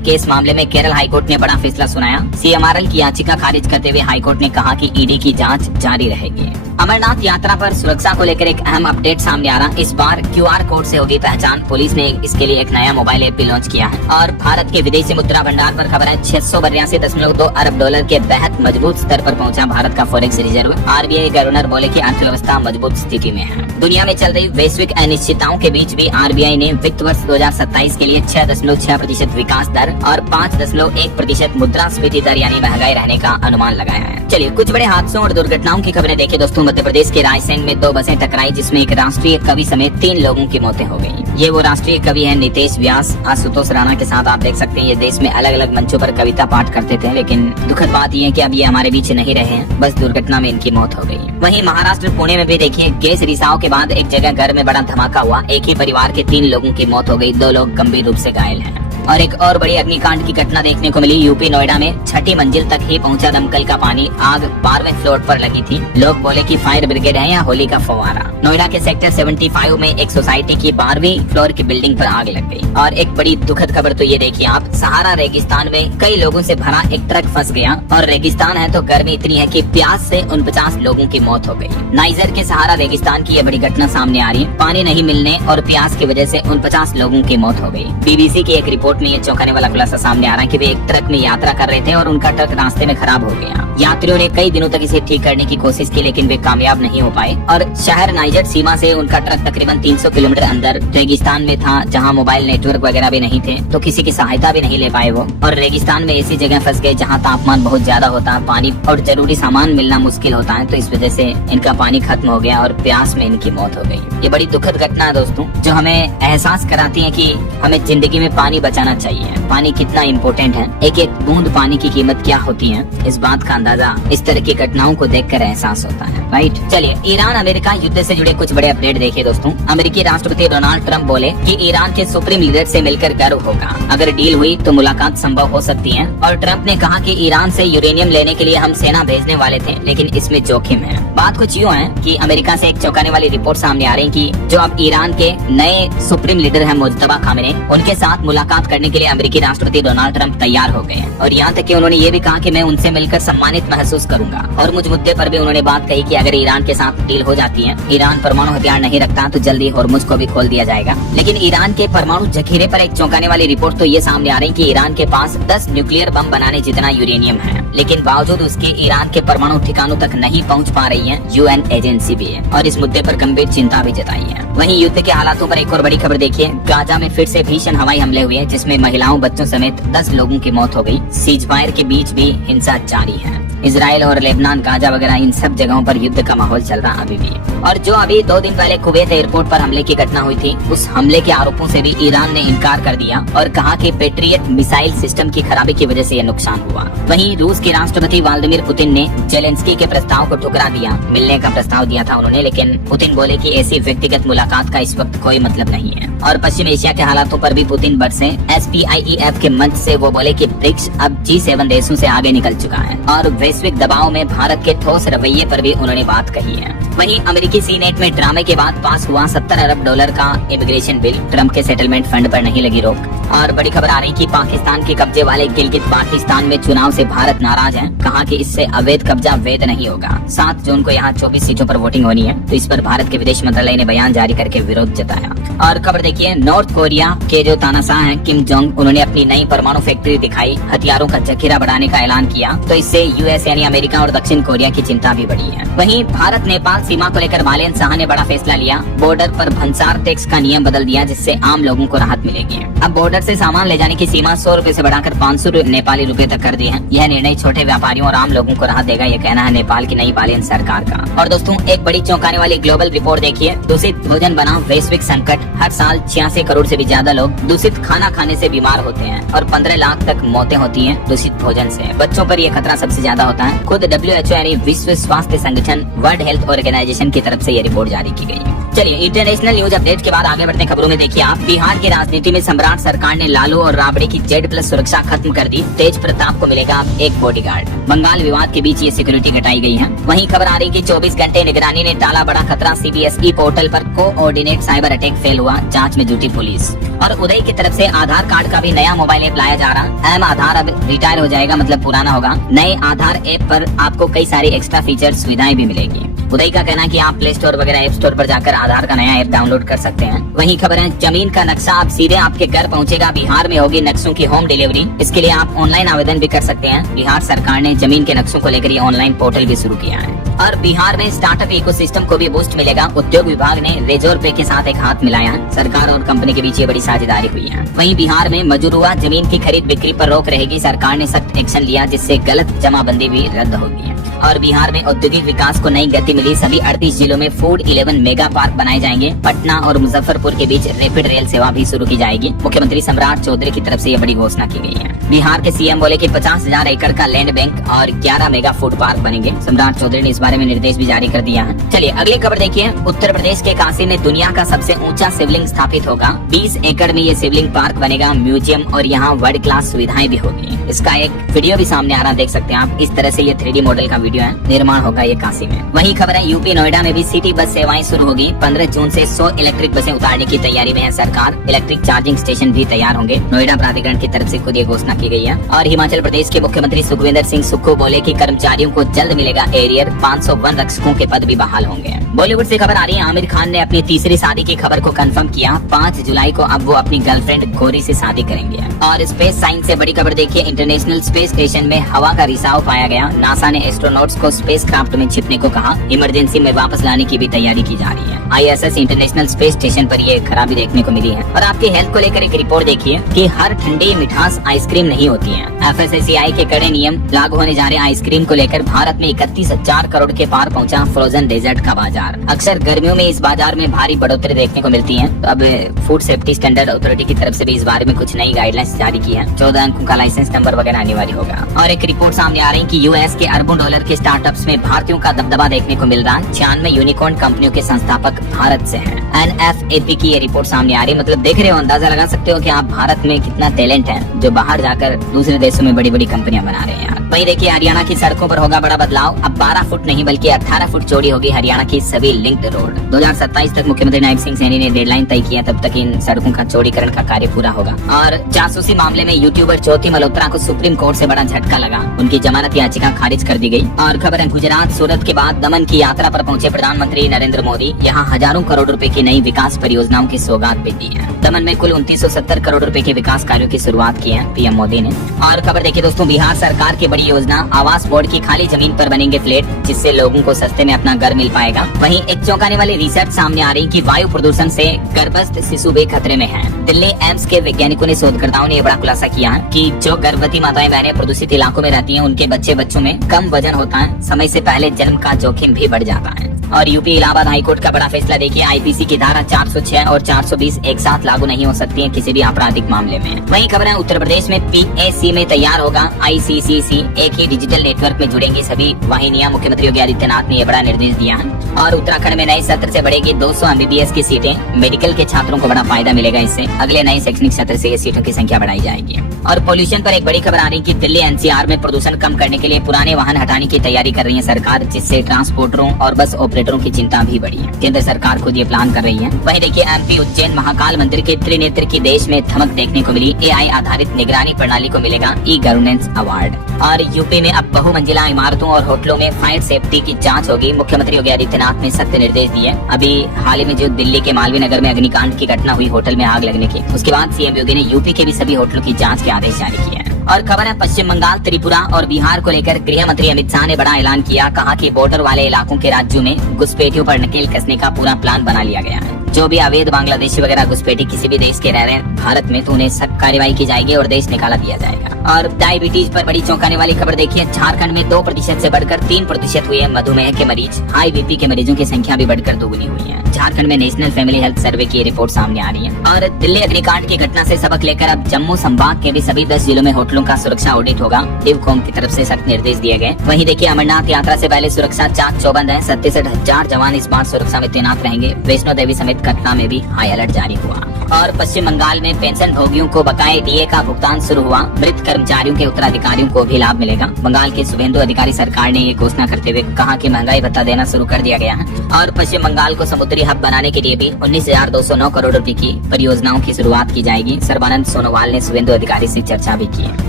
केस मामले में केरल हाईकोर्ट ने बड़ा फैसला सुनाया। CMRL की याचिका खारिज करते हुए हाईकोर्ट ने कहा कि ईडी की जांच जारी रहेगी। अमरनाथ यात्रा पर सुरक्षा को लेकर एक अहम अपडेट सामने आ रहा। इस बार QR कोड से होगी पहचान। पुलिस ने इसके लिए एक नया मोबाइल ऐप भी लॉन्च किया है। और भारत के विदेशी मुद्रा भंडार पर खबर है, 682.2 अरब डॉलर के बेहद मजबूत स्तर पर पहुंचा भारत का फॉरेक्स रिजर्व। RBI गवर्नर बोले कि अर्थव्यवस्था मजबूत स्थिति में है। दुनिया में चल रही वैश्विक अनिश्चितताओं के बीच भी RBI ने वित्त वर्ष 2027 के लिए 6.6% विकास दर और 5.1% मुद्रास्फीति दर यानी महंगाई रहने का अनुमान लगाया है। चलिए कुछ बड़े हादसों और दुर्घटनाओं की खबरें देखिए दोस्तों। मध्य प्रदेश के रायसेन में 2 बसें टकराई, जिसमें एक राष्ट्रीय कवि समेत 3 लोगों की मौतें हो गयी। ये वो राष्ट्रीय कवि है नितेश व्यास। आशुतोष राणा के साथ आप देख सकते हैं ये देश में अलग अलग मंचों पर कविता पाठ करते थे, लेकिन दुखद बात ये है कि अब ये हमारे बीच नहीं रहे हैं। बस दुर्घटना में इनकी मौत हो गई। वहीं महाराष्ट्र पुणे में भी देखिए गैस रिसाव के बाद एक जगह घर में बड़ा धमाका हुआ। एक ही परिवार के 3 लोगों की मौत हो गई, 2 लोग गंभीर रूप से घायल हैं। और एक और बड़ी अग्निकांड की घटना देखने को मिली। यूपी नोएडा में 6ठी मंजिल तक ही पहुंचा दमकल का पानी। आग 12वें फ्लोर पर लगी थी। लोग बोले कि फायर ब्रिगेड है या होली का फव्वारा। नोएडा के सेक्टर 75 में एक सोसाइटी की 12वीं फ्लोर की बिल्डिंग पर आग लग गई। और एक बड़ी दुखद खबर तो ये देखिए आप, सहारा रेगिस्तान में कई लोगों से भरा एक ट्रक फंस गया। और रेगिस्तान है तो गर्मी इतनी है कि प्यास से 49 लोगों की मौत हो गई। नाइजर के सहारा रेगिस्तान की यह बड़ी घटना सामने आ रही है। पानी नहीं मिलने और प्यास की वजह से 49 लोगों की मौत हो गई। BBC की एक रिपोर्ट में ये चौंकाने वाला खुलासा सामने आ रहा है कि वे एक ट्रक में यात्रा कर रहे थे और उनका ट्रक रास्ते में खराब हो गया। यात्रियों ने कई दिनों तक इसे ठीक करने की कोशिश की, लेकिन वे कामयाब नहीं हो पाए। और शहर नाइजर सीमा से उनका ट्रक तकरीबन 300 किलोमीटर अंदर रेगिस्तान में था, जहां मोबाइल नेटवर्क वगैरह भी नहीं थे, तो किसी की सहायता भी नहीं ले पाए वो। और रेगिस्तान में ऐसी जगह फंस गए जहाँ तापमान बहुत ज्यादा होता है, पानी और जरूरी सामान मिलना मुश्किल होता है। तो इस वजह से इनका पानी खत्म हो गया और प्यास में इनकी मौत हो गई। ये बड़ी दुखद घटना है दोस्तों, जो हमें एहसास कराती है कि हमें जिंदगी में पानी बचाना चाहिए। पानी कितना इम्पोर्टेंट है, एक एक बूंद पानी की कीमत क्या होती है, इस बात का अंदाजा इस तरह की घटनाओं को देखकर एहसास होता है, राइट। चलिए ईरान अमेरिका युद्ध से जुड़े कुछ बड़े अपडेट देखिए दोस्तों। अमेरिकी राष्ट्रपति डोनाल्ड ट्रंप बोले कि ईरान के सुप्रीम लीडर से मिलकर गर्व होगा। अगर डील हुई तो मुलाकात संभव हो सकती है। और ट्रंप ने कहा कि ईरान से यूरेनियम लेने के लिए हम सेना भेजने वाले थे, लेकिन इसमें जोखिम है। बात कुछ यूँ है कि अमेरिका से एक चौंकाने वाली रिपोर्ट सामने आ रही है कि जो अब ईरान के नए सुप्रीम लीडर है मुज्तबा खामेनी, उनके साथ मुलाकात करने के लिए अमेरिकी राष्ट्रपति डोनाल्ड ट्रंप तैयार हो गए हैं। और यहाँ तक कि उन्होंने ये भी कहा कि मैं उनसे मिलकर सम्मानित महसूस करूंगा। और मुझ मुद्दे पर भी उन्होंने बात कही कि अगर ईरान के साथ डील हो जाती है, ईरान परमाणु हथियार नहीं रखता, तो जल्दी होर्मुज को भी खोल दिया जाएगा। लेकिन ईरान के परमाणु जखीरे पर एक चौंकाने वाली रिपोर्ट तो ये सामने आ रही कि ईरान के पास 10 न्यूक्लियर बम बनाने जितना यूरेनियम है, लेकिन बावजूद उसके ईरान के परमाणु ठिकानों तक नहीं पहुँच पा रही है UN एजेंसी भी है। और इस मुद्दे पर गंभीर चिंता भी जताई है। वहीं युद्ध के हालातों पर एक और बड़ी खबर देखिए। गाजा में फिर से भीषण हवाई हमले हुए, जिसमें महिलाओं, बच्चों समेत 10 लोगों की मौत हो गई। सीजफायर के बीच भी हिंसा जारी है। इजराइल और लेबनान, गाजा वगैरह इन सब जगहों पर युद्ध का माहौल चल रहा अभी भी। और जो अभी 2 दिन पहले कुवैत एयरपोर्ट पर हमले की घटना हुई थी, उस हमले के आरोपों से भी ईरान ने इनकार कर दिया और कहा कि पेट्रियट मिसाइल सिस्टम की खराबी की वजह से यह नुकसान हुआ। वहीं रूस के राष्ट्रपति व्लादिमीर पुतिन ने जेलेंस्की के प्रस्ताव को ठुकरा दिया। मिलने का प्रस्ताव दिया था उन्होंने, लेकिन पुतिन बोले कि ऐसी व्यक्तिगत मुलाकात का इस वक्त कोई मतलब नहीं है। और पश्चिम एशिया के हालातों पर भी पुतिन बरसे। SPIEF के मंच से वो बोले कि ब्रिक्स अब G7 देशों से आगे निकल चुका है। और वैश्विक दबाव में भारत के ठोस रवैये पर भी उन्होंने बात कही है। वहीं अमेरिकी सीनेट में ड्रामे के बाद पास हुआ 70 अरब डॉलर का इमिग्रेशन बिल। ट्रंप के सेटलमेंट फंड पर नहीं लगी रोक। और बड़ी खबर आ रही कि पाकिस्तान के कब्जे वाले गिलगित बाल्टिस्तान में चुनाव से भारत नाराज है। कहा कि इससे अवैध कब्जा वैध नहीं होगा। 7 जून को यहाँ 24 सीटों पर वोटिंग होनी है, तो इस पर भारत के विदेश मंत्रालय ने बयान जारी करके विरोध जताया। और खबर देखिए, नॉर्थ कोरिया के जो तानाशाह हैं किम जोंग, उन्होंने अपनी नई परमाणु फैक्ट्री दिखाई, हथियारों का जखीरा बढ़ाने का ऐलान किया। तो इससे US यानी अमेरिका और दक्षिण कोरिया की चिंता भी बढ़ी है। वहीं भारत नेपाल सीमा को लेकर मालेन शाह ने बड़ा फैसला लिया। बॉर्डर पर भंसार टैक्स का नियम बदल दिया, जिससे आम लोगों को राहत मिलेगी। अब बॉर्डर से सामान ले जाने की सीमा 100 रुपए से बढ़ाकर 500 नेपाली रुपए तक कर दी है। यह निर्णय छोटे व्यापारियों और आम लोगों को राहत देगा, ये कहना है नेपाल की नई बालियन सरकार का। और दोस्तों एक बड़ी चौंकाने वाली ग्लोबल रिपोर्ट देखिए, दूषित भोजन बना वैश्विक संकट। हर साल 86 करोड़ से भी ज्यादा लोग दूषित खाना खाने से बीमार होते हैं और 15 लाख तक मौतें होती हैं दूषित भोजन से। बच्चों पर यह खतरा सबसे ज्यादा होता है। खुद WHO यानी विश्व स्वास्थ्य संगठन वर्ल्ड हेल्थ ऑर्गेनाइजेशन की तरफ से यह रिपोर्ट जारी की गई है। चलिए इंटरनेशनल न्यूज अपडेट के बाद आगे बढ़ते खबरों में देखिए आप, बिहार की राजनीति में सम्राट सरकार ने लालू और राबड़ी की Z+ सुरक्षा खत्म कर दी। तेज प्रताप को मिलेगा अब एक बॉडीगार्ड। बंगाल विवाद के बीच ये सिक्योरिटी घटाई गई है। वहीं खबर आ रही कि 24 घंटे निगरानी ने टाला बड़ा खतरा। CBSE पोर्टल पर कोऑर्डिनेट साइबर अटैक फेल हुआ, जांच में जुटी पुलिस। और उदय की तरफ से आधार कार्ड का भी नया मोबाइल ऐप लाया जा रहा। एम आधार अब रिटायर हो जाएगा, मतलब पुराना होगा। नए आधार ऐप पर आपको कई सारी एक्स्ट्रा फीचर सुविधाएं भी मिलेगी। उदय का कहना है कि आप प्ले स्टोर वगैरह ऐप स्टोर पर जाकर आधार का नया ऐप डाउनलोड कर सकते हैं। वहीं खबर है जमीन का नक्शा अब सीधे आपके घर पहुंचेगा। बिहार में होगी नक्शों की होम डिलीवरी। इसके लिए आप ऑनलाइन आवेदन भी कर सकते हैं। बिहार सरकार ने जमीन के नक्शों को लेकर ये ऑनलाइन पोर्टल भी शुरू किया है। और बिहार में स्टार्टअप इकोसिस्टम को भी बूस्ट मिलेगा। उद्योग विभाग ने रेजोर पे के साथ एक हाथ मिलाया है। सरकार और कंपनी के बीच ये बड़ी साझेदारी हुई है। वहीं बिहार में मजूरुआ जमीन की खरीद बिक्री पर रोक रहेगी। सरकार ने सख्त एक्शन लिया, जिससे गलत जमाबंदी भी रद्द होगी। और बिहार में औद्योगिक विकास को नई गति मिली। सभी 38 जिलों में फूड 11 मेगा पार्क बनाए जाएंगे। पटना और मुजफ्फरपुर के बीच रैपिड रेल सेवा भी शुरू की जाएगी। मुख्यमंत्री सम्राट चौधरी की तरफ से ये बड़ी घोषणा की गई है। बिहार के CM बोले कि 50,000 एकड़ का लैंड बैंक और 11 मेगा फूड पार्क बनेंगे। सम्राट चौधरी ने इस बारे में निर्देश भी जारी कर दिया है। चलिए अगली खबर देखिए, उत्तर प्रदेश के काशी में दुनिया का सबसे ऊंचा शिवलिंग स्थापित होगा। 20 एकड़ में ये शिवलिंग पार्क बनेगा, म्यूजियम और यहाँ वर्ल्ड क्लास सुविधाएं भी होगी। इसका एक वीडियो भी सामने आ रहा, देख सकते हैं आप। इस तरह से ये 3D मॉडल का वीडियो है। निर्माण होगा ये काशी में। वही खबर है यूपी नोएडा में भी सिटी बस सेवाएं शुरू होगी। 15 जून से 100 इलेक्ट्रिक बसें उतारने की तैयारी में है सरकार। इलेक्ट्रिक चार्जिंग स्टेशन भी तैयार होंगे। नोएडा प्राधिकरण की तरफ से खुद ये घोषणा की गई है। और हिमाचल प्रदेश के मुख्यमंत्री सुखविंदर सिंह सुक्खू बोले कि कर्मचारियों को जल्द मिलेगा एरियर। 500 वन रक्षकों के पद भी बहाल होंगे। बॉलीवुड से खबर आ रही है, आमिर खान ने अपनी तीसरी शादी की खबर को कंफर्म किया। 5 जुलाई को अब वो अपनी गर्लफ्रेंड गौरी से शादी करेंगे। और स्पेस साइंस से बड़ी खबर देखिए, इंटरनेशनल स्पेस स्टेशन में हवा का रिसाव पाया गया। नासा ने एस्ट्रोनॉट्स को स्पेस क्राफ्ट में छिपने को कहा। इमरजेंसी में वापस लाने की भी तैयारी की जा रही है। ISS इंटरनेशनल स्पेस स्टेशन पर ये खराबी देखने को मिली है। और आपकी हेल्थ को लेकर एक रिपोर्ट देखिए कि हर ठंडी मिठास आइसक्रीम नहीं होती है। FSSAI के कड़े नियम लागू होने जा रहे आइसक्रीम को लेकर भारत में 31,000 करोड़ के पार पहुंचा फ्रोजन डेजर्ट का बाजार। अक्सर गर्मियों में इस बाजार में भारी बढ़ोतरी देखने को मिलती है। तो अब फूड सेफ्टी स्टैंडर्ड अथॉरिटी की तरफ से भी इस बारे में कुछ नई गाइडलाइंस जारी की है। 14 अंकों का लाइसेंस नंबर वगैरह अनिवार्य होगा। और एक रिपोर्ट सामने आ रही है कि US के अरबों डॉलर के स्टार्टअप्स में भारतीयों का दबदबा देखने को मिल रहा है। 96 यूनिकॉर्न कंपनियों के संस्थापक भारत से हैं। NFAP की ये रिपोर्ट सामने आ रही है। मतलब देख रहे हो, अंदाजा लगा सकते हो कि आप भारत में कितना टैलेंट है जो बाहर जाकर दूसरे देशों में बड़ी बड़ी कंपनियां बना रहे हैं यार। वही देखिए हरियाणा की सड़कों पर होगा बड़ा बदलाव। अब 12 फुट नहीं बल्कि 18 फुट चौड़ी होगी हरियाणा की सभी लिंक्ड रोड। 2027 तक मुख्यमंत्री नायब सिंह सैनी ने डेडलाइन तय किया, तब तक इन सड़कों का चौड़ीकरण का कार्य पूरा होगा। और जासूसी मामले में यूट्यूबर ज्योति मल्होत्रा को सुप्रीम कोर्ट से बड़ा झटका लगा। उनकी जमानत याचिका खारिज कर दी गई। और खबर है गुजरात सूरत के बाद दमन की यात्रा पर पहुंचे प्रधानमंत्री नरेंद्र मोदी। यहाँ हजारों करोड़ रुपए की नई विकास परियोजनाओं की सौगात भी दी है। दमन में कुल 2970 करोड़ रुपए के विकास कार्यों की शुरुआत की है PM मोदी ने। और खबर देखिए दोस्तों, बिहार सरकार की बड़ी योजना, आवास बोर्ड की खाली जमीन पर बनेंगे फ्लैट, जिससे लोगों को सस्ते में अपना घर मिल पाएगा। वहीं एक चौंकाने वाली रिसर्च सामने आ रही कि वायु प्रदूषण से गर्भस्थ शिशु भी खतरे में है। दिल्ली एम्स के वैज्ञानिकों ने शोधकर्ताओं ने बड़ा खुलासा किया है कि जो गर्भवती माताएं बहनें प्रदूषित इलाकों में रहती हैं, उनके बच्चों में कम वजन होता है। समय से पहले जन्म का जोखिम भी बढ़ जाता है। और यूपी इलाहाबाद हाईकोर्ट का बड़ा फैसला देखिए, IPC की धारा 406 और 420 एक साथ लागू नहीं हो सकती है किसी भी आपराधिक मामले में। वहीं खबर है उत्तर प्रदेश में PAC में तैयार होगा ICCC। एक ही डिजिटल नेटवर्क में जुड़ेंगी सभी वाहिनियां। मुख्यमंत्री योगी आदित्यनाथ ने यह बड़ा निर्देश दिया है। और उत्तराखंड में नए सत्र से बढ़ेगी 200 MBBS की सीटें। मेडिकल के छात्रों को बड़ा फायदा मिलेगा इससे। अगले नए शैक्षणिक सत्र से ये सीटों की संख्या बढ़ाई जाएगी। और पोल्यूशन पर एक बड़ी खबर आ रही कि दिल्ली NCR में प्रदूषण कम करने के लिए पुराने वाहन हटाने की तैयारी कर रही है सरकार, जिससे ट्रांसपोर्टरों और बस ऑपरेटरों की चिंता भी बढ़ी है। केंद्र सरकार खुद ये प्लान कर रही है। वहीं देखिए MP उज्जैन महाकाल मंदिर के त्रिनेत्र की देश में धमक देखने को मिली। AI आधारित निगरानी प्रणाली को मिलेगा E-गवर्नेंस अवार्ड। और यूपी में अब बहुमंजिला इमारतों और होटलों में फायर सेफ्टी की जांच होगी। मुख्यमंत्री योगी आदित्यनाथ ने सख्त निर्देश दिए। अभी हाल ही में जो दिल्ली के मालवीय नगर में अग्निकांड की घटना हुई होटल में आग लगने की, उसके बाद CM योगी ने यूपी के भी सभी होटलों की जांच के आदेश जारी किए हैं। और खबर है पश्चिम बंगाल, त्रिपुरा और बिहार को लेकर गृह मंत्री अमित शाह ने बड़ा ऐलान किया। कहा कि बॉर्डर वाले इलाकों के राज्यों में घुसपैठियों पर नकेल कसने का पूरा प्लान बना लिया गया है। जो भी अवैध बांग्लादेशी वगैरह घुसपैठी किसी भी देश के रह रहे हैं भारत में, तो उन्हें सख्त कार्रवाई की जाएगी और देश निकाला दिया जाएगा। और डायबिटीज पर बड़ी चौंकाने वाली खबर देखिए, झारखंड में 2% से बढ़कर 3% हुए हैं मधुमेह के मरीज। हाई बीपी के मरीजों की संख्या भी बढ़कर दोगुनी हुई है। झारखंड में नेशनल फैमिली हेल्थ सर्वे की रिपोर्ट सामने आ रही है। और दिल्ली अग्निकांड की घटना से सबक लेकर अब जम्मू संभाग के भी सभी 10 जिलों में होटलों का सुरक्षा ऑडिट होगा। डिवकॉम की तरफ से सख्त निर्देश दिए गए। वहीं देखिए, अमरनाथ यात्रा से पहले सुरक्षा चाक चौबंद है। 67,000 जवान इस बार सुरक्षा में तैनात रहेंगे। वैष्णो देवी समेत घटना में भी हाई अलर्ट जारी हुआ। और पश्चिम बंगाल में पेंशन भोगियों को बकाये डीए का भुगतान शुरू हुआ। मृत कर्मचारियों के उत्तराधिकारियों को भी लाभ मिलेगा। बंगाल के शुभेंदु अधिकारी सरकार ने ये घोषणा करते हुए कहा कि महंगाई भत्ता देना शुरू कर दिया गया है। और पश्चिम बंगाल को समुद्री हब बनाने के लिए भी 19,209 करोड़ रुपए की परियोजनाओं की शुरुआत की जाएगी। सर्बानंद सोनोवाल ने शुभेंदु अधिकारी से चर्चा भी की है।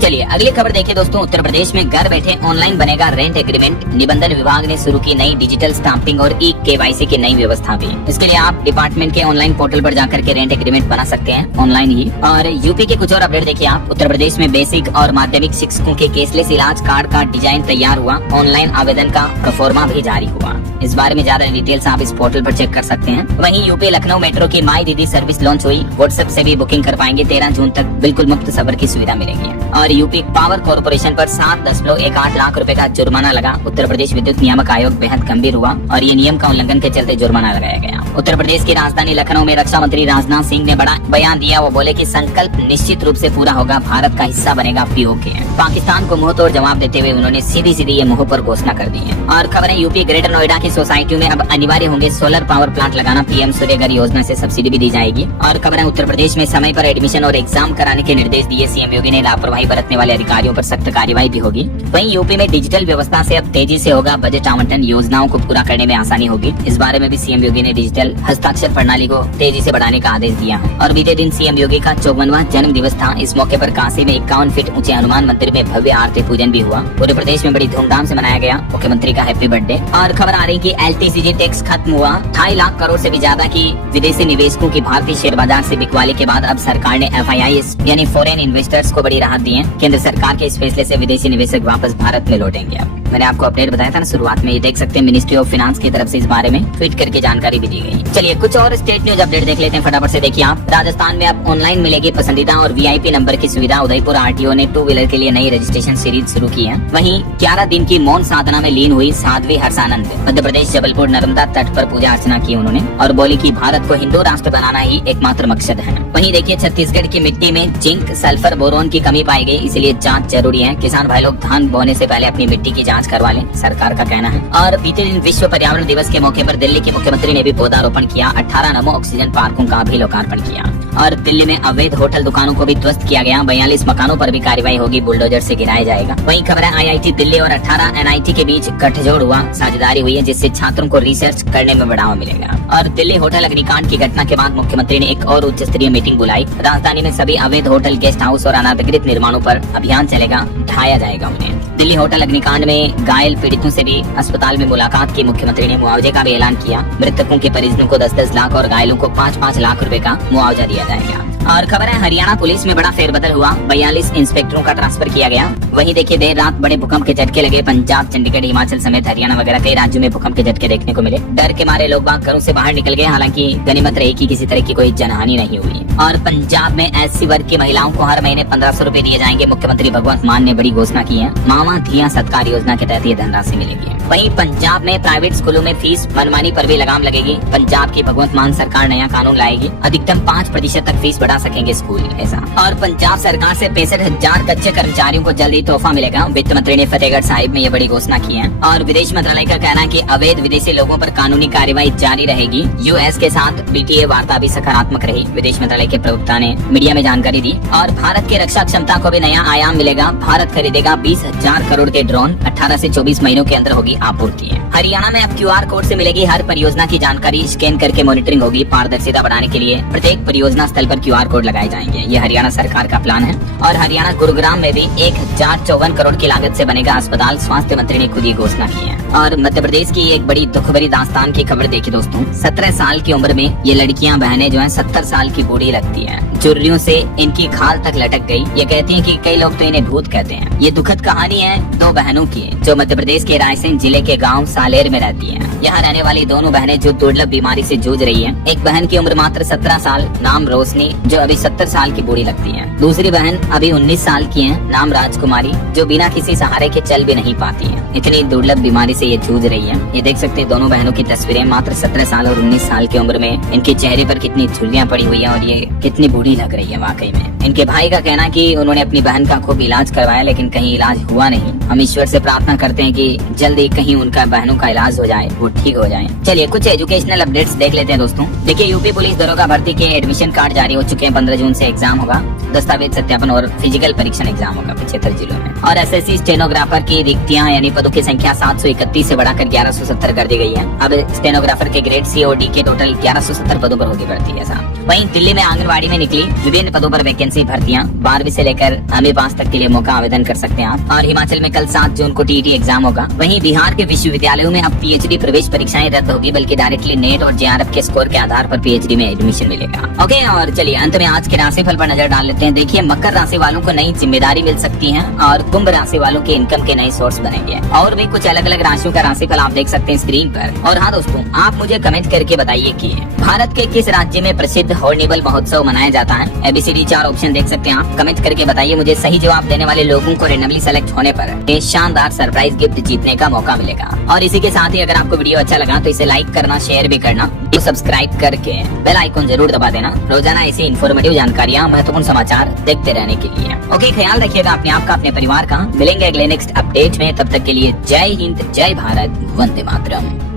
चलिए अगली खबर देखिए दोस्तों, उत्तर प्रदेश में घर बैठे ऑनलाइन बनेगा रेंट एग्रीमेंट। निबंधन विभाग ने शुरू की नई डिजिटल स्टाम्पिंग और ई KYC की नई व्यवस्था भी। इसके लिए आप डिपार्टमेंट के ऑनलाइन पोर्टल पर जाकर के रेंट एग्रीमेंट बना सकते हैं ऑनलाइन ही। और यूपी के कुछ और अपडेट देखिए आप। उत्तर प्रदेश में बेसिक और माध्यमिक शिक्षकों के केसलेस इलाज कार्ड का डिजाइन तैयार हुआ। ऑनलाइन आवेदन का प्रोफॉर्मा भी जारी हुआ। इस बारे में ज्यादा डिटेल्स आप इस पोर्टल पर चेक कर सकते हैं। वहीं यूपी लखनऊ मेट्रो की माई दीदी सर्विस लॉन्च हुई। व्हाट्सएप से भी बुकिंग कर पाएंगे। 13 जून तक बिल्कुल मुफ्त सफर की सुविधा मिलेगी। और यूपी पावर कॉर्पोरेशन पर 7.18 लाख रुपए का जुर्माना लगा। उत्तर प्रदेश विद्युत नियामक आयोग बेहद गंभीर हुआ और ये नियम का उल्लंघन के चलते जुर्माना लगाया गया। उत्तर प्रदेश की राजधानी लखनऊ में रक्षा मंत्री राजनाथ सिंह ने बड़ा बयान दिया। वो बोले कि संकल्प निश्चित रूप से पूरा होगा, भारत का हिस्सा बनेगा POK। पाकिस्तान को मुंह तोड़ जवाब देते हुए उन्होंने सीधी सीधी ये मुंह पर घोषणा कर दी है। और खबरें यूपी ग्रेटर नोएडा की सोसाइटियों में अब अनिवार्य होंगे सोलर पावर प्लांट लगाना। PM सूर्य घर योजना से सब्सिडी भी दी जाएगी। और खबरें उत्तर प्रदेश में समय पर एडमिशन और एग्जाम कराने के निर्देश दिए CM योगी ने। लापरवाही बरतने वाले अधिकारियों पर सख्त कार्रवाई भी होगी। वहीं यूपी में डिजिटल व्यवस्था से अब तेजी से होगा बजट आवंटन। योजनाओं को पूरा करने में आसानी होगी। इस बारे में भी CM योगी ने डिजिटल हस्ताक्षर प्रणाली को तेजी से बढ़ाने का आदेश दिया है। और बीते दिन CM योगी का 54वां जन्म दिवस था। इस मौके पर काशी में 51 फीट ऊंचे हनुमान मंदिर में भव्य आरती पूजन भी हुआ। पूरे प्रदेश में बड़ी धूमधाम से मनाया गया मुख्यमंत्री का हैप्पी बर्थडे। और खबर आ रही कि LTCG टैक्स खत्म हुआ। 2.5 लाख करोड़ से भी ज्यादा की विदेशी निवेशकों की भारतीय शेयर बाजार से बिकवाली के बाद अब सरकार ने FIIs यानी फॉरेन इन्वेस्टर्स को बड़ी राहत दी है। केंद्र सरकार के इस फैसले से विदेशी निवेशक वापस भारत में लौटेंगे। मैंने आपको अपडेट बताया था ना शुरुआत में, ये देख सकते हैं मिनिस्ट्री ऑफ फाइनेंस की तरफ से इस बारे में ट्वीट करके जानकारी भी दी गई। चलिए कुछ और स्टेट न्यूज अपडेट देख लेते हैं फटाफट से। देखिए आप, राजस्थान में अब ऑनलाइन मिलेगी पसंदीदा और VIP नंबर की सुविधा। उदयपुर RTO ने 2 व्हीलर के लिए नई रजिस्ट्रेशन सीरीज शुरू की है। वहीं 11 दिन की मौन साधना में लीन हुई साध्वी हर्षानंद। मध्य प्रदेश जबलपुर नर्मदा तट पर पूजा अर्चना की उन्होंने और बोली कि भारत को हिंदू राष्ट्र बनाना ही एकमात्र मकसद है। वहीं देखिए, छत्तीसगढ़ की मिट्टी में जिंक, सल्फर, बोरोन की कमी पाई गई, इसलिए जांच जरूरी है। किसान भाई लोग धान बोने से पहले अपनी मिट्टी की जांच करवा लें, सरकार का कहना है। और बीते दिन विश्व पर्यावरण दिवस के मौके पर दिल्ली के मुख्यमंत्री ने भी पौधारोपण किया। 18 नमो ऑक्सीजन पार्कों का भी लोकार्पण किया। और दिल्ली में अवैध होटल दुकानों को भी ध्वस्त किया गया। 42 मकानों पर भी कार्रवाई होगी, बुलडोजर से गिराया जाएगा। वहीं खबर है IIT दिल्ली और 18 NIT के बीच गठजोड़ हुआ, साझेदारी हुई है, जिससे छात्रों को रिसर्च करने में बढ़ावा मिलेगा। और दिल्ली होटल अग्निकांड की घटना के बाद मुख्यमंत्री ने एक और उच्च स्तरीय मीटिंग बुलाई। राजधानी में सभी अवैध होटल, गेस्ट हाउस और अनाधिकृत निर्माणों पर अभियान चलेगा, ढाया जाएगा उन्हें। दिल्ली होटल अग्निकांड में घायल पीड़ितों से भी अस्पताल में मुलाकात की मुख्यमंत्री ने। मुआवजे का भी ऐलान किया। मृतकों के परिजनों को 10-10 लाख और घायलों को 5-5 लाख रुपए का मुआवजा दिया जाएगा। और खबर है हरियाणा पुलिस में बड़ा फेरबदल हुआ। 42 इंस्पेक्टरों का ट्रांसफर किया गया। वहीं देखिए, देर रात बड़े भूकंप के झटके लगे। पंजाब, चंडीगढ़, हिमाचल समेत हरियाणा वगैरह कई राज्यों में भूकंप के झटके देखने को मिले। डर के मारे लोग बाग घरों से बाहर निकल गए। हालांकि गनीमत रही कि किसी तरह की कोई जनहानि नहीं हुई। और पंजाब में SC वर्ग की महिलाओं को हर महीने 1500 रुपए दिए जाएंगे। मुख्यमंत्री भगवंत मान ने बड़ी घोषणा की है। मावा धिया सत्कार योजना के तहत ये धनराशि मिलेगी। वहीं पंजाब में प्राइवेट स्कूलों में फीस मनमानी पर भी लगाम लगेगी। पंजाब की भगवंत मान सरकार नया कानून लाएगी। अधिकतम 5% तक फीस बढ़ा सकेंगे स्कूल, ऐसा। और पंजाब सरकार से 65,000 कच्चे कर्मचारियों को जल्दी तोहफा मिलेगा। वित्त मंत्री ने फतेहगढ़ साहिब में ये बड़ी घोषणा की है। और विदेश मंत्रालय का कहना है कि अवैध विदेशी लोगों पर कानूनी कार्रवाई जारी रहेगी। US के साथ BTA वार्ता भी सकारात्मक रही, विदेश मंत्रालय के प्रवक्ता ने मीडिया में जानकारी दी। और भारत की रक्षा क्षमता को भी नया आयाम मिलेगा। भारत खरीदेगा 20,000 करोड़ के ड्रोन। 18 से 24 महीनों के अंदर होगी आपूर्ति। हरियाणा में अब QR कोड से मिलेगी हर परियोजना की जानकारी। स्कैन करके मॉनिटरिंग होगी। पारदर्शिता बढ़ाने के लिए प्रत्येक परियोजना स्थल पर QR कोड लगाए जाएंगे। ये हरियाणा सरकार का प्लान है। और हरियाणा गुरुग्राम में भी 1054 करोड़ की लागत से बनेगा अस्पताल। स्वास्थ्य मंत्री ने खुद ये घोषणा की है। और मध्य प्रदेश की एक बड़ी दुख भरी दास्तान की खबर देखिए दोस्तों। 17 साल की उम्र में ये लड़कियां बहनें जो हैं 70 साल की बूढ़ी लगती है। चुर्रियों से इनकी खाल तक लटक गई। ये कहती हैं कि कई लोग तो इन्हें भूत कहते हैं। ये दुखद कहानी है 2 बहनों की, जो मध्य प्रदेश के रायसेन जिले के गांव सालेर में रहती हैं। यहाँ रहने वाली दोनों बहनें जो दुर्लभ बीमारी से जूझ रही हैं। एक बहन की उम्र मात्र 17 साल, नाम रोशनी, जो अभी 70 साल की बूढ़ी लगती है। दूसरी बहन अभी 19 साल की है, नाम राजकुमारी, जो बिना किसी सहारे के चल भी नहीं पाती है। इतनी दुर्लभ बीमारी से ये जूझ रही है। ये देख सकते हैं दोनों बहनों की तस्वीरें, मात्र 17 साल और 19 साल की उम्र में इनके चेहरे पर कितनी झुर्रियां पड़ी हुई है और ये कितनी बूढ़ी लग रही है वाकई में। इनके भाई का कहना कि उन्होंने अपनी बहन का खूब इलाज करवाया लेकिन कहीं इलाज हुआ नहीं। हम ईश्वर से प्रार्थना करते हैं कि जल्दी कहीं उनका बहनों का इलाज हो जाए, वो ठीक हो जाए। चलिए कुछ एजुकेशनल अपडेट्स देख लेते हैं दोस्तों। देखिए यूपी पुलिस दरोगा भर्ती के एडमिशन कार्ड जारी हो चुके हैं। 15 जून से एग्जाम होगा। दस्तावेज सत्यापन और फिजिकल परीक्षण एग्जाम होगा 75 जिलों में। और एसएससी स्टेनोग्राफर की रिक्तियां यानी पदों की संख्या 731 से बढ़ाकर 1170 कर दी गई है। अब स्टेनोग्राफर के ग्रेड सी और डी के टोटल 1170 पदों पर होगी भर्ती। ऐसा वहीं दिल्ली में आंगनबाड़ी में निकली विभिन्न पदों पर वैकेंसी भर्तियां। 12वीं से लेकर 8वीं पास तक के लिए मौका आवेदन कर सकते हैं आप। और हिमाचल में कल 7 जून को टीईटी एग्जाम होगा। वहीं बिहार के विश्वविद्यालयों में अब पीएचडी प्रवेश परीक्षाएं रद्द होगी, बल्कि डायरेक्टली नेट और जेआरएफ के स्कोर के आधार पर पीएचडी में एडमिशन मिलेगा। ओके, और चलिए अंत में आज के राशिफल पर नजर डाल लेते हैं। देखिए मकर राशि वालों को नई जिम्मेदारी मिल सकती है और कुंभ राशि वालों के इनकम के नए सोर्स बनेंगे। और भी कुछ अलग अलग राशियों का राशिफल आप देख सकते हैं स्क्रीन पर। और हाँ दोस्तों, आप मुझे कमेंट करके बताइए कि भारत के किस राज्य में प्रसिद्ध हॉर्निबल महोत्सव मनाया जाता है। एबीसीडी 4 ऑप्शन देख सकते हैं आप। कमेंट करके बताइए मुझे। सही जवाब देने वाले लोगों को रेंडमली सेलेक्ट होने पर एक शानदार सरप्राइज गिफ्ट जीतने का मौका मिलेगा। और इसी के साथ ही अगर आपको वीडियो अच्छा लगा तो इसे लाइक करना, शेयर भी करना, तो सब्सक्राइब करके बेल आइकन जरूर दबा देना। रोजाना ऐसी इन्फॉर्मेटिव जानकारियाँ, महत्वपूर्ण समाचार देखते रहने के लिए। ओके, ख्याल रखिएगा अपने आप का, अपने परिवार का। मिलेंगे अगले नेक्स्ट अपडेट में। तब तक के लिए जय हिंद, जय भारत, वंदे मातरम।